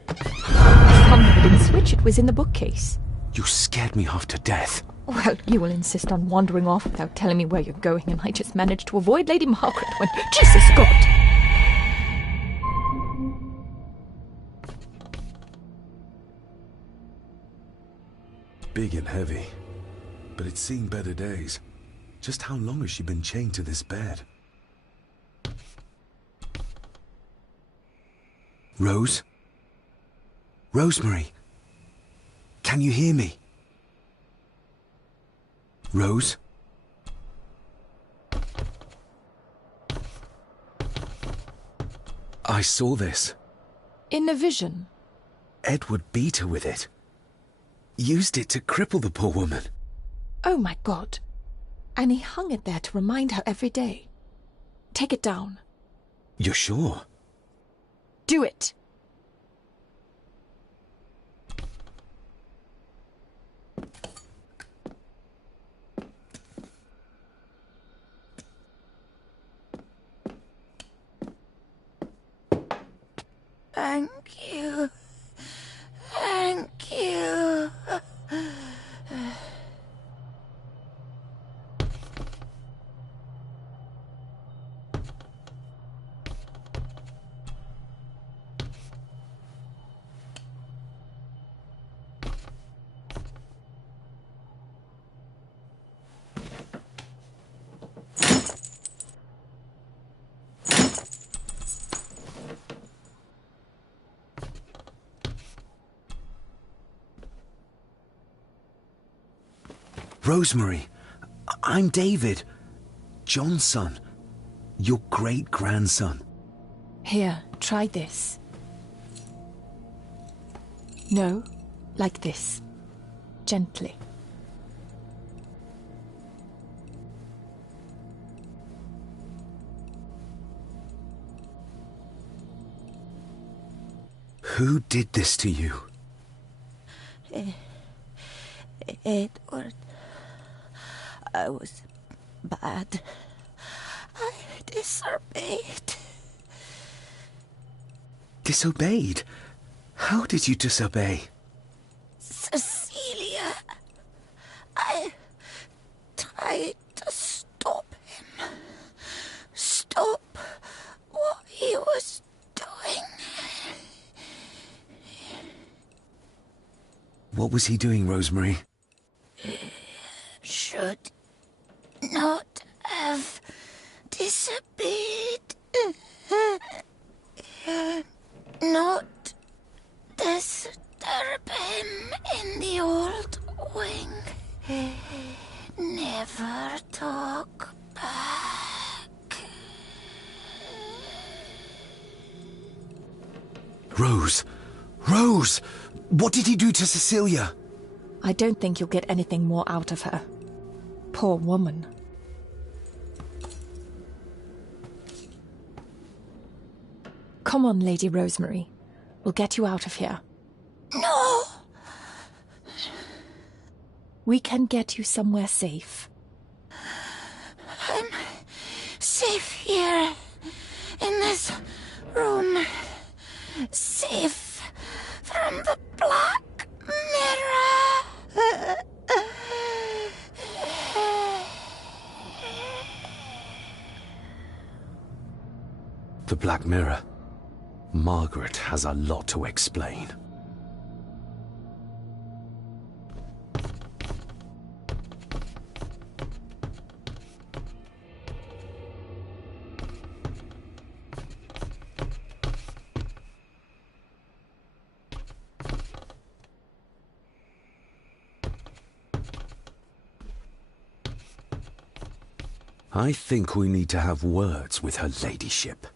Some hidden switch, it was in the bookcase. You scared me half to death. Well, you will insist on wandering off without telling me where you're going, and I just managed to avoid Lady Margaret when... Jesus, Scott! Big and heavy. But it's seen better days. Just how long has she been chained to this bed? Rose? Rosemary? Can you hear me? Rose? I saw this. In a vision? Edward beat her with it. Used it to cripple the poor woman. Oh my God. And he hung it there to remind her every day. Take it down. You're sure? Do it. Thank you. Thank you. Rosemary, I'm David, John's son, your great-grandson. Here, try this. No, like this. Gently. Who did this to you? Edward. I was bad. I disobeyed. Disobeyed? How did you disobey? Cecilia. I tried to stop him. Stop what he was doing. What was he doing, Rosemary? Should not have disobeyed. Not disturb him in the old wing. Never talk back. Rose! Rose! What did he do to Cecilia? I don't think you'll get anything more out of her. Poor woman. Come on, Lady Rosemary. We'll get you out of here. No! We can get you somewhere safe. I'm safe here, in this room. Safe from the Black Mirror. The Black Mirror. Margaret has a lot to explain. I think we need to have words with her ladyship.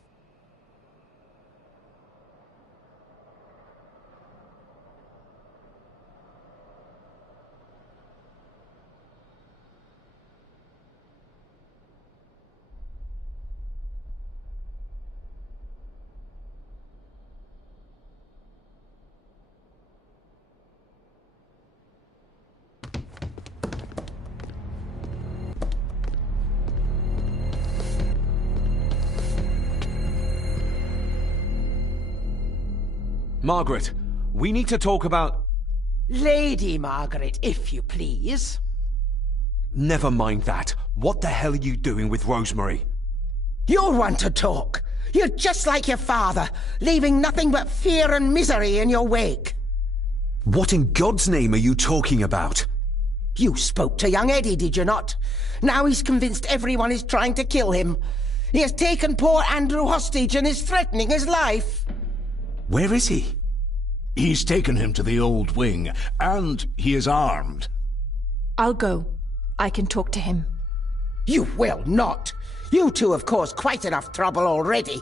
Margaret, we need to talk about... Lady Margaret, if you please. Never mind that. What the hell are you doing with Rosemary? You'll want to talk. You're just like your father, leaving nothing but fear and misery in your wake. What in God's name are you talking about? You spoke to young Eddie, did you not? Now he's convinced everyone is trying to kill him. He has taken poor Andrew hostage and is threatening his life. Where is he? He's taken him to the old wing, and he is armed. I'll go. I can talk to him. You will not. You two have caused quite enough trouble already.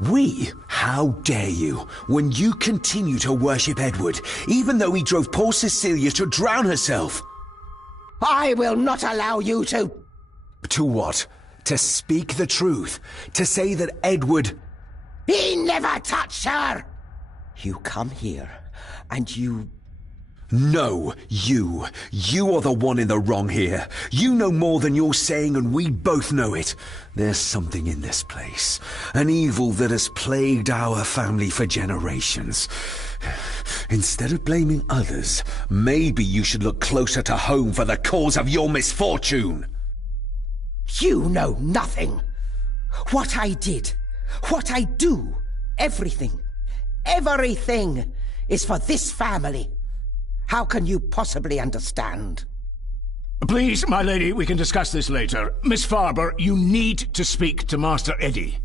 We? How dare you, when you continue to worship Edward, even though he drove poor Cecilia to drown herself? I will not allow you to... To what? To speak the truth? To say that Edward... He never touched her! You come here, and you... No, you. You are the one in the wrong here. You know more than you're saying, and we both know it. There's something in this place. An evil that has plagued our family for generations. Instead of blaming others, maybe you should look closer to home for the cause of your misfortune. You know nothing. What I did, what I do, everything is for this family. How can you possibly understand? Please, my lady, we can discuss this later. Miss Farber, you need to speak to Master Eddie.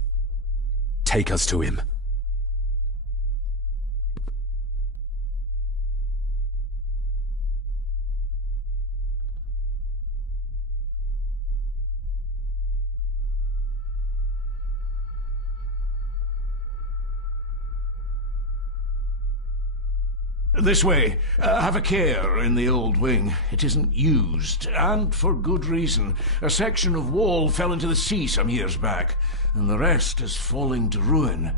Take us to him. This way. Have a care in the old wing. It isn't used, and for good reason. A section of wall fell into the sea some years back, and the rest is falling to ruin.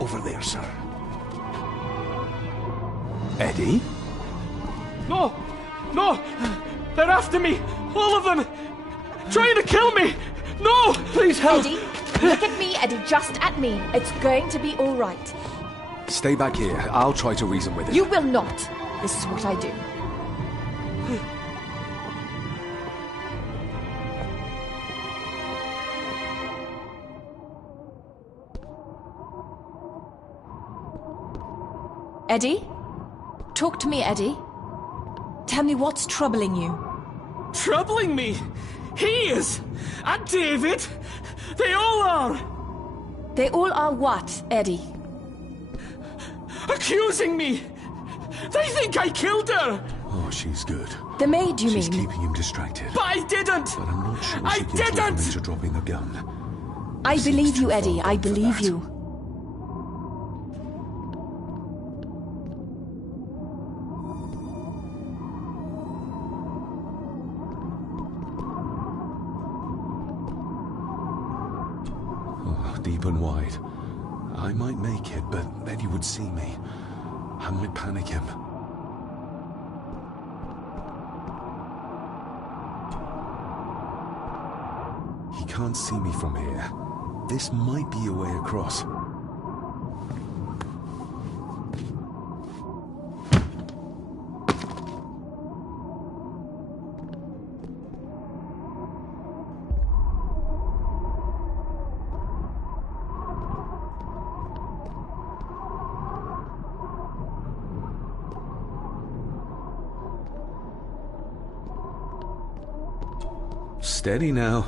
Over there, sir. Eddie? No! No! They're after me! All of them! Trying to kill me! No! Please help! Eddie, look at me, Eddie, just at me. It's going to be all right. Stay back here. I'll try to reason with him. You will not. This is what I do. Eddie? Talk to me, Eddie. Tell me what's troubling you. Troubling me? He is! And David! They all are! They all are what, Eddie? Accusing me! They think I killed her! Oh, she's good. The maid, you She's mean? keeping him distracted. But I didn't! But I'm not sure I she can talk him didn't! into dropping the gun. I believe you, Eddie. I gone for believe that. you. Deep and wide. I might make it, but Eddie would see me. I might panic him. He can't see me from here. This might be a way across. Steady now.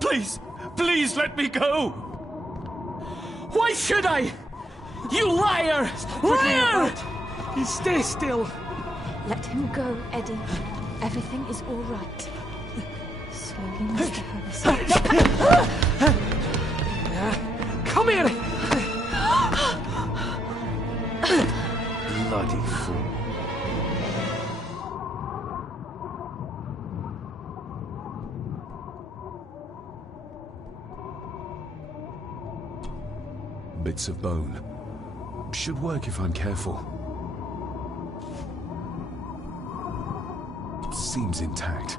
Please, please let me go! Why should I? You liar! Liar! You stay still. Let him go, Eddie. Everything is all right. Slowly, Mr. Harrison. Come here! Bloody fool. Bits of bone. Should work if I'm careful. Seems intact.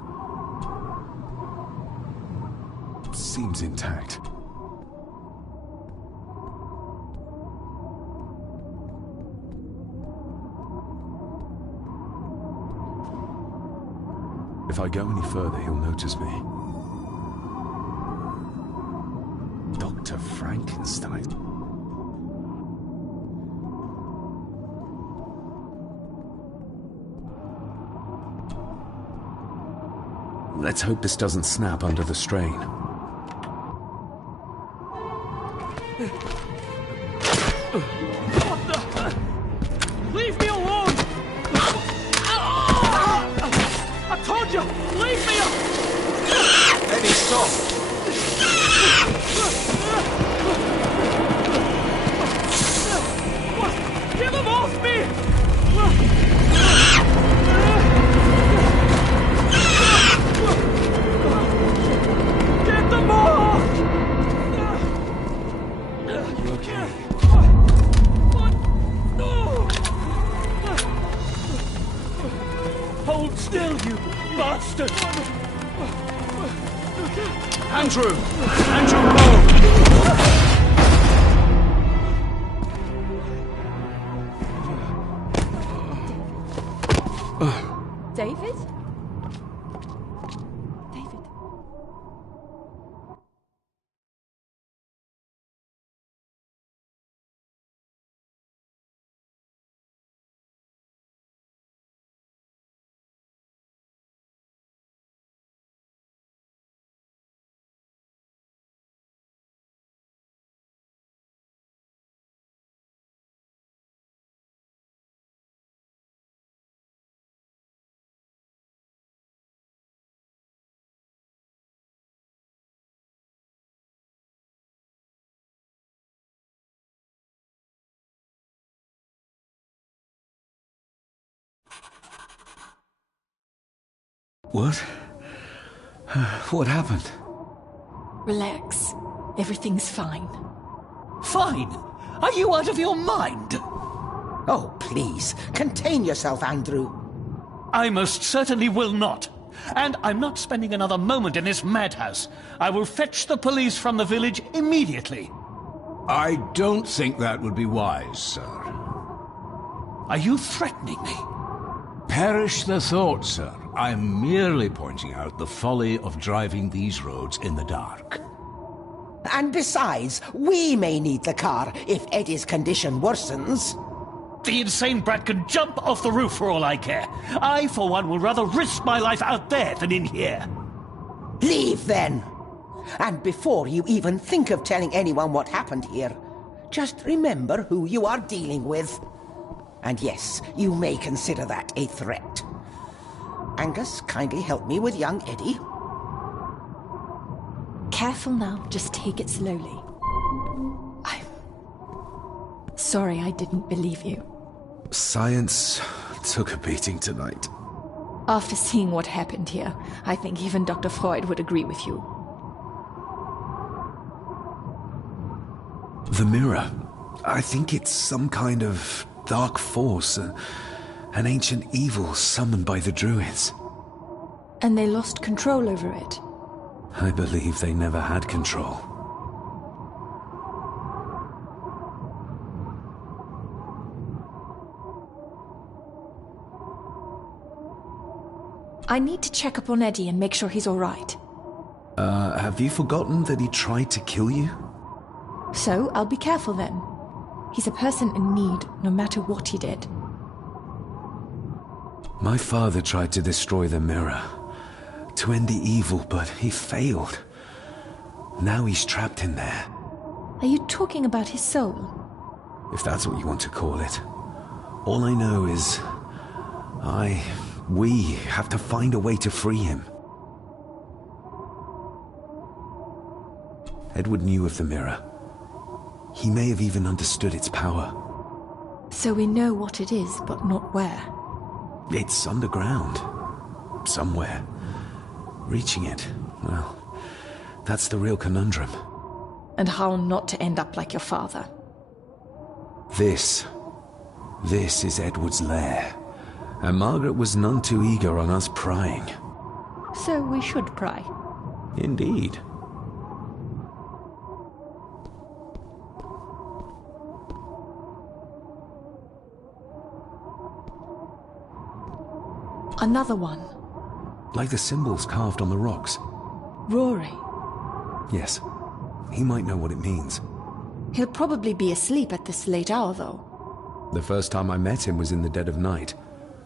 Seems intact. If I go any further, he'll notice me. Frankenstein. Let's hope this doesn't snap under the strain. What the? Leave me alone! I told you, leave me alone! Eddie, stop! Get them off me! Get them off! You okay? Hold still, you bastard! Andrew! Andrew, no! David? David? What? What happened? Relax. Everything's fine. Fine? Are you out of your mind? Oh, please, contain yourself, Andrew. I most certainly will not. And I'm not spending another moment in this madhouse. I will fetch the police from the village immediately. I don't think that would be wise, sir. Are you threatening me? Perish the thought, sir. I'm merely pointing out the folly of driving these roads in the dark. And besides, we may need the car if Eddie's condition worsens. The insane brat can jump off the roof for all I care. I, for one, will rather risk my life out there than in here. Leave, then. And before you even think of telling anyone what happened here, just remember who you are dealing with. And yes, you may consider that a threat. Angus, kindly help me with young Eddie. Careful now, just take it slowly. I'm sorry I didn't believe you. Science took a beating tonight. After seeing what happened here, I think even Dr. Freud would agree with you. The mirror. I think it's some kind of dark force, an ancient evil summoned by the druids. And they lost control over it. I believe they never had control. I need to check up on Eddie and make sure he's all right. Have you forgotten that he tried to kill you? So, I'll be careful then. He's a person in need, no matter what he did. My father tried to destroy the mirror, to end the evil, but he failed. Now he's trapped in there. Are you talking about his soul? If that's what you want to call it. All I know is... we have to find a way to free him. Edward knew of the mirror. He may have even understood its power. So we know what it is, but not where. It's underground. Somewhere. Reaching it, well, that's the real conundrum. And how not to end up like your father. This is Edward's lair. And Margaret was none too eager on us prying. So we should pry. Indeed. Another one. Like the symbols carved on the rocks. Rory. Yes. He might know what it means. He'll probably be asleep at this late hour, though. The first time I met him was in the dead of night.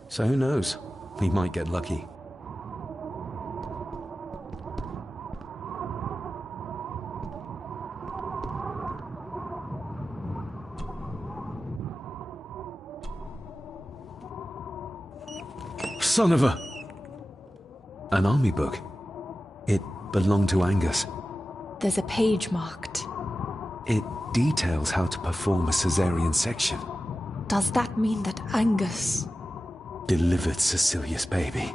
So who knows? He might get lucky. Son of a... An army book. It belonged to Angus. There's a page marked. It details how to perform a caesarean section. Does that mean that Angus... delivered Cecilia's baby?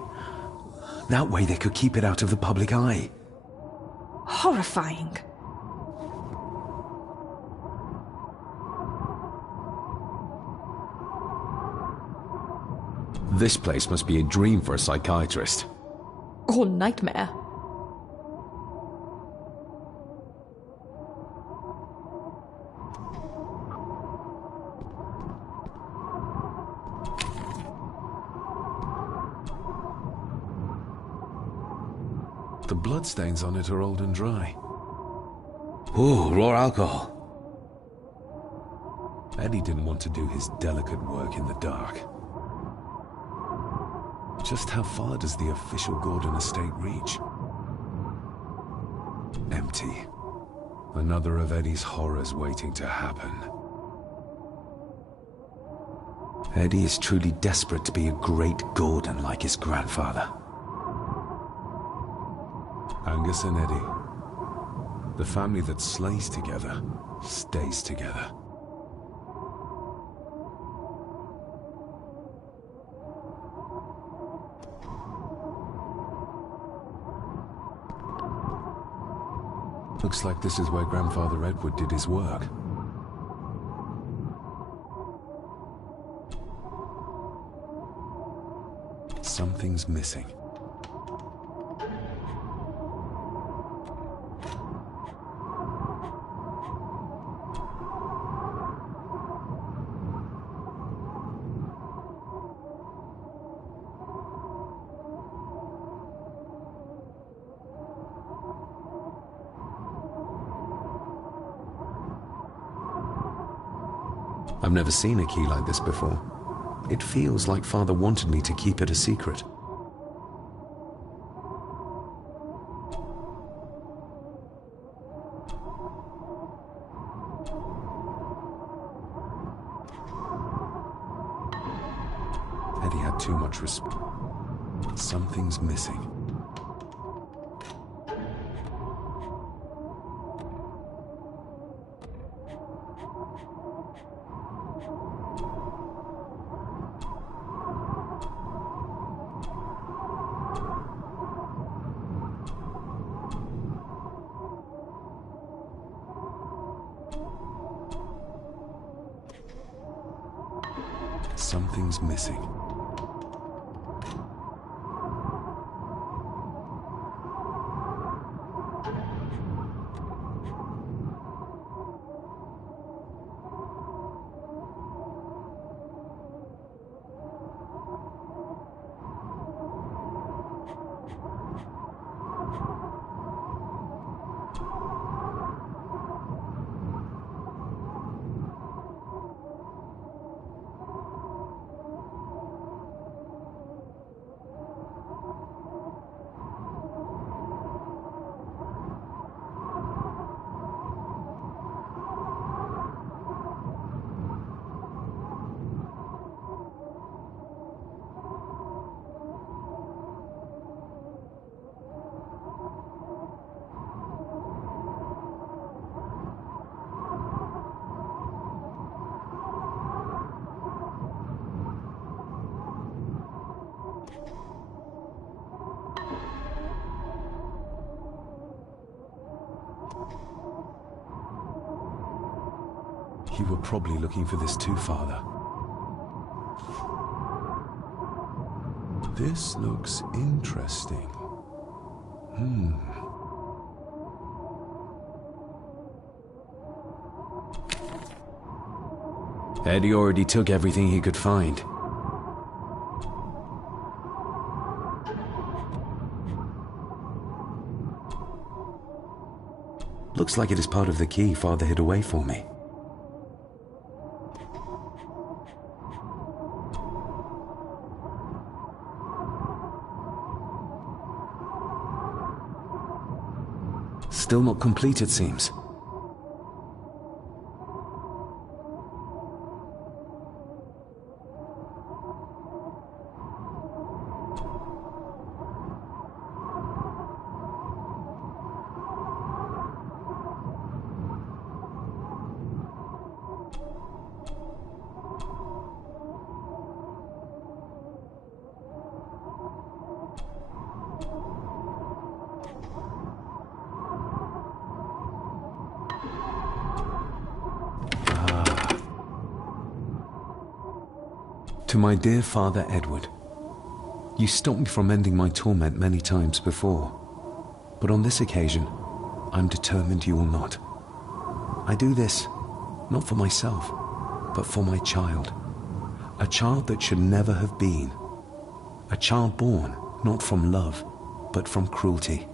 That way they could keep it out of the public eye. Horrifying. This place must be a dream for a psychiatrist. Or nightmare. The bloodstains on it are old and dry. Ooh, raw alcohol. Eddie didn't want to do his delicate work in the dark. Just how far does the official Gordon estate reach? Empty. Another of Eddie's horrors waiting to happen. Eddie is truly desperate to be a great Gordon like his grandfather. Angus and Eddie. The family that slays together, stays together. Looks like this is where Grandfather Edward did his work. Something's missing. I've never seen a key like this before. It feels like Father wanted me to keep it a secret. Eddie had too much respect. Something's missing. Something's missing. You were probably looking for this too, Father. This looks interesting. Eddie already took everything he could find. Looks like it is part of the key Father hid away for me. Still not complete, it seems. To my dear Father Edward, you stopped me from ending my torment many times before, but on this occasion, I'm determined you will not. I do this, not for myself, but for my child. A child that should never have been. A child born, not from love, but from cruelty.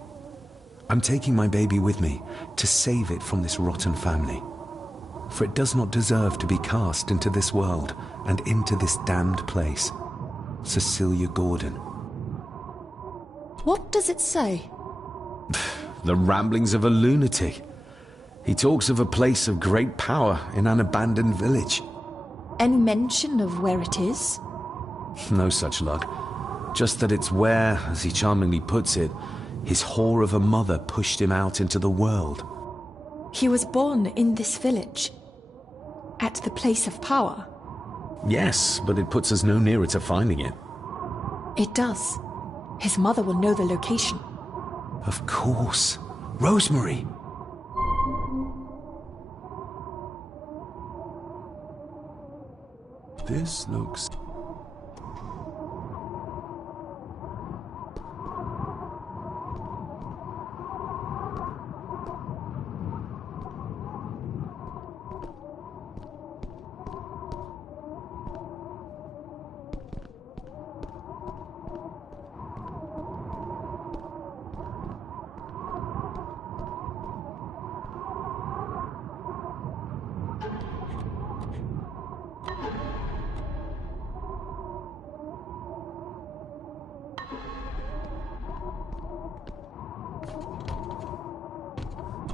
I'm taking my baby with me to save it from this rotten family. For it does not deserve to be cast into this world and into this damned place. Cecilia Gordon. What does it say? The ramblings of a lunatic. He talks of a place of great power in an abandoned village. Any mention of where it is? No such luck. Just that it's where, as he charmingly puts it, his whore of a mother pushed him out into the world. He was born in this village. At the place of power. Yes, but it puts us no nearer to finding it. It does. His mother will know the location. Of course. Rosemary! This looks...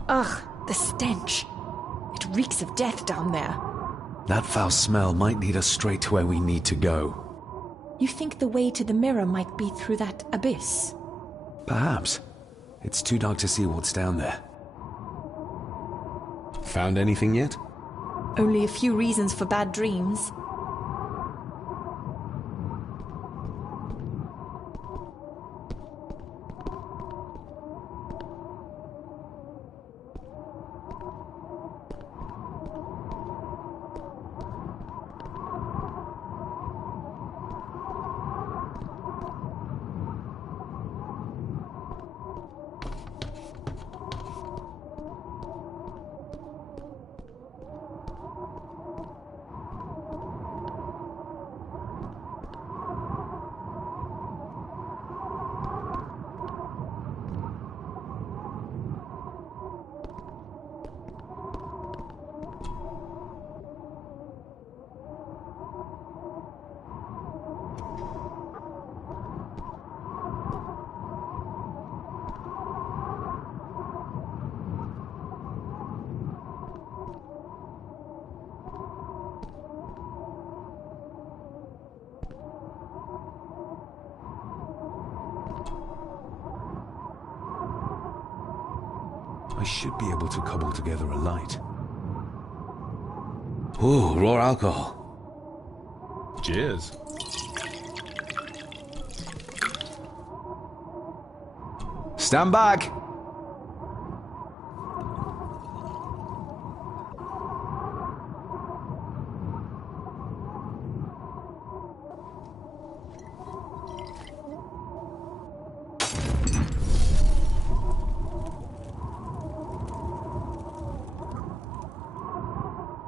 Ugh, the stench. It reeks of death down there. That foul smell might lead us straight to where we need to go. You think the way to the mirror might be through that abyss? Perhaps. It's too dark to see what's down there. Found anything yet? Only a few reasons for bad dreams. I should be able to cobble together a light. Ooh, raw alcohol. Cheers. Stand back!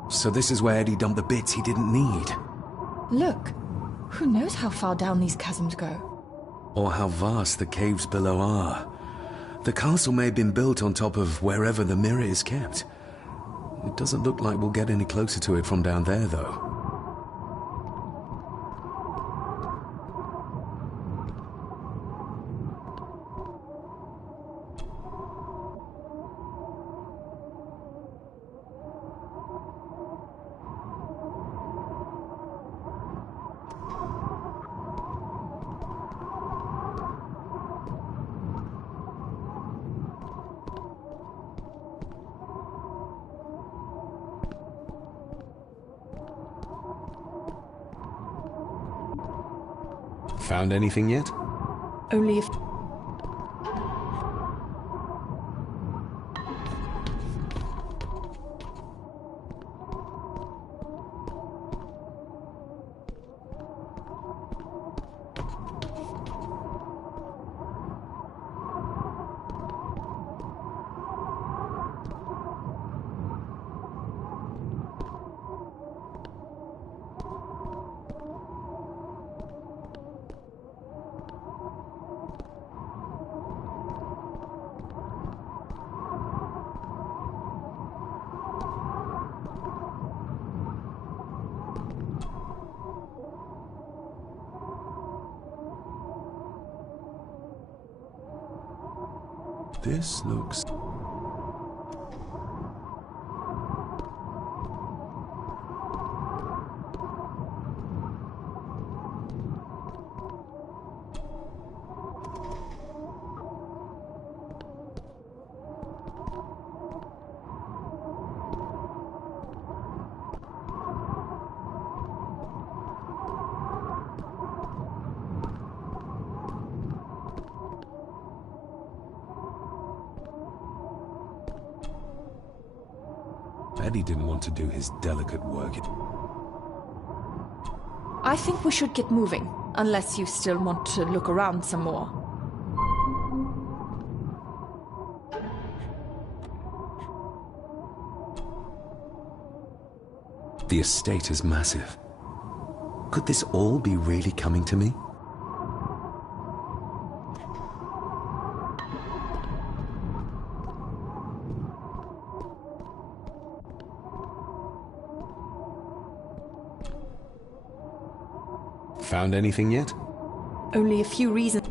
So this is where Eddie dumped the bits he didn't need. Look, who knows how far down these chasms go? Or how vast the caves below are. The castle may have been built on top of wherever the mirror is kept. It doesn't look like we'll get any closer to it from down there, though. Found anything yet? Only if... This looks... Eddie didn't want to do his delicate work. I think we should get moving, unless you still want to look around some more. The estate is massive. Could this all be really coming to me? Found anything yet? Only a few reasons.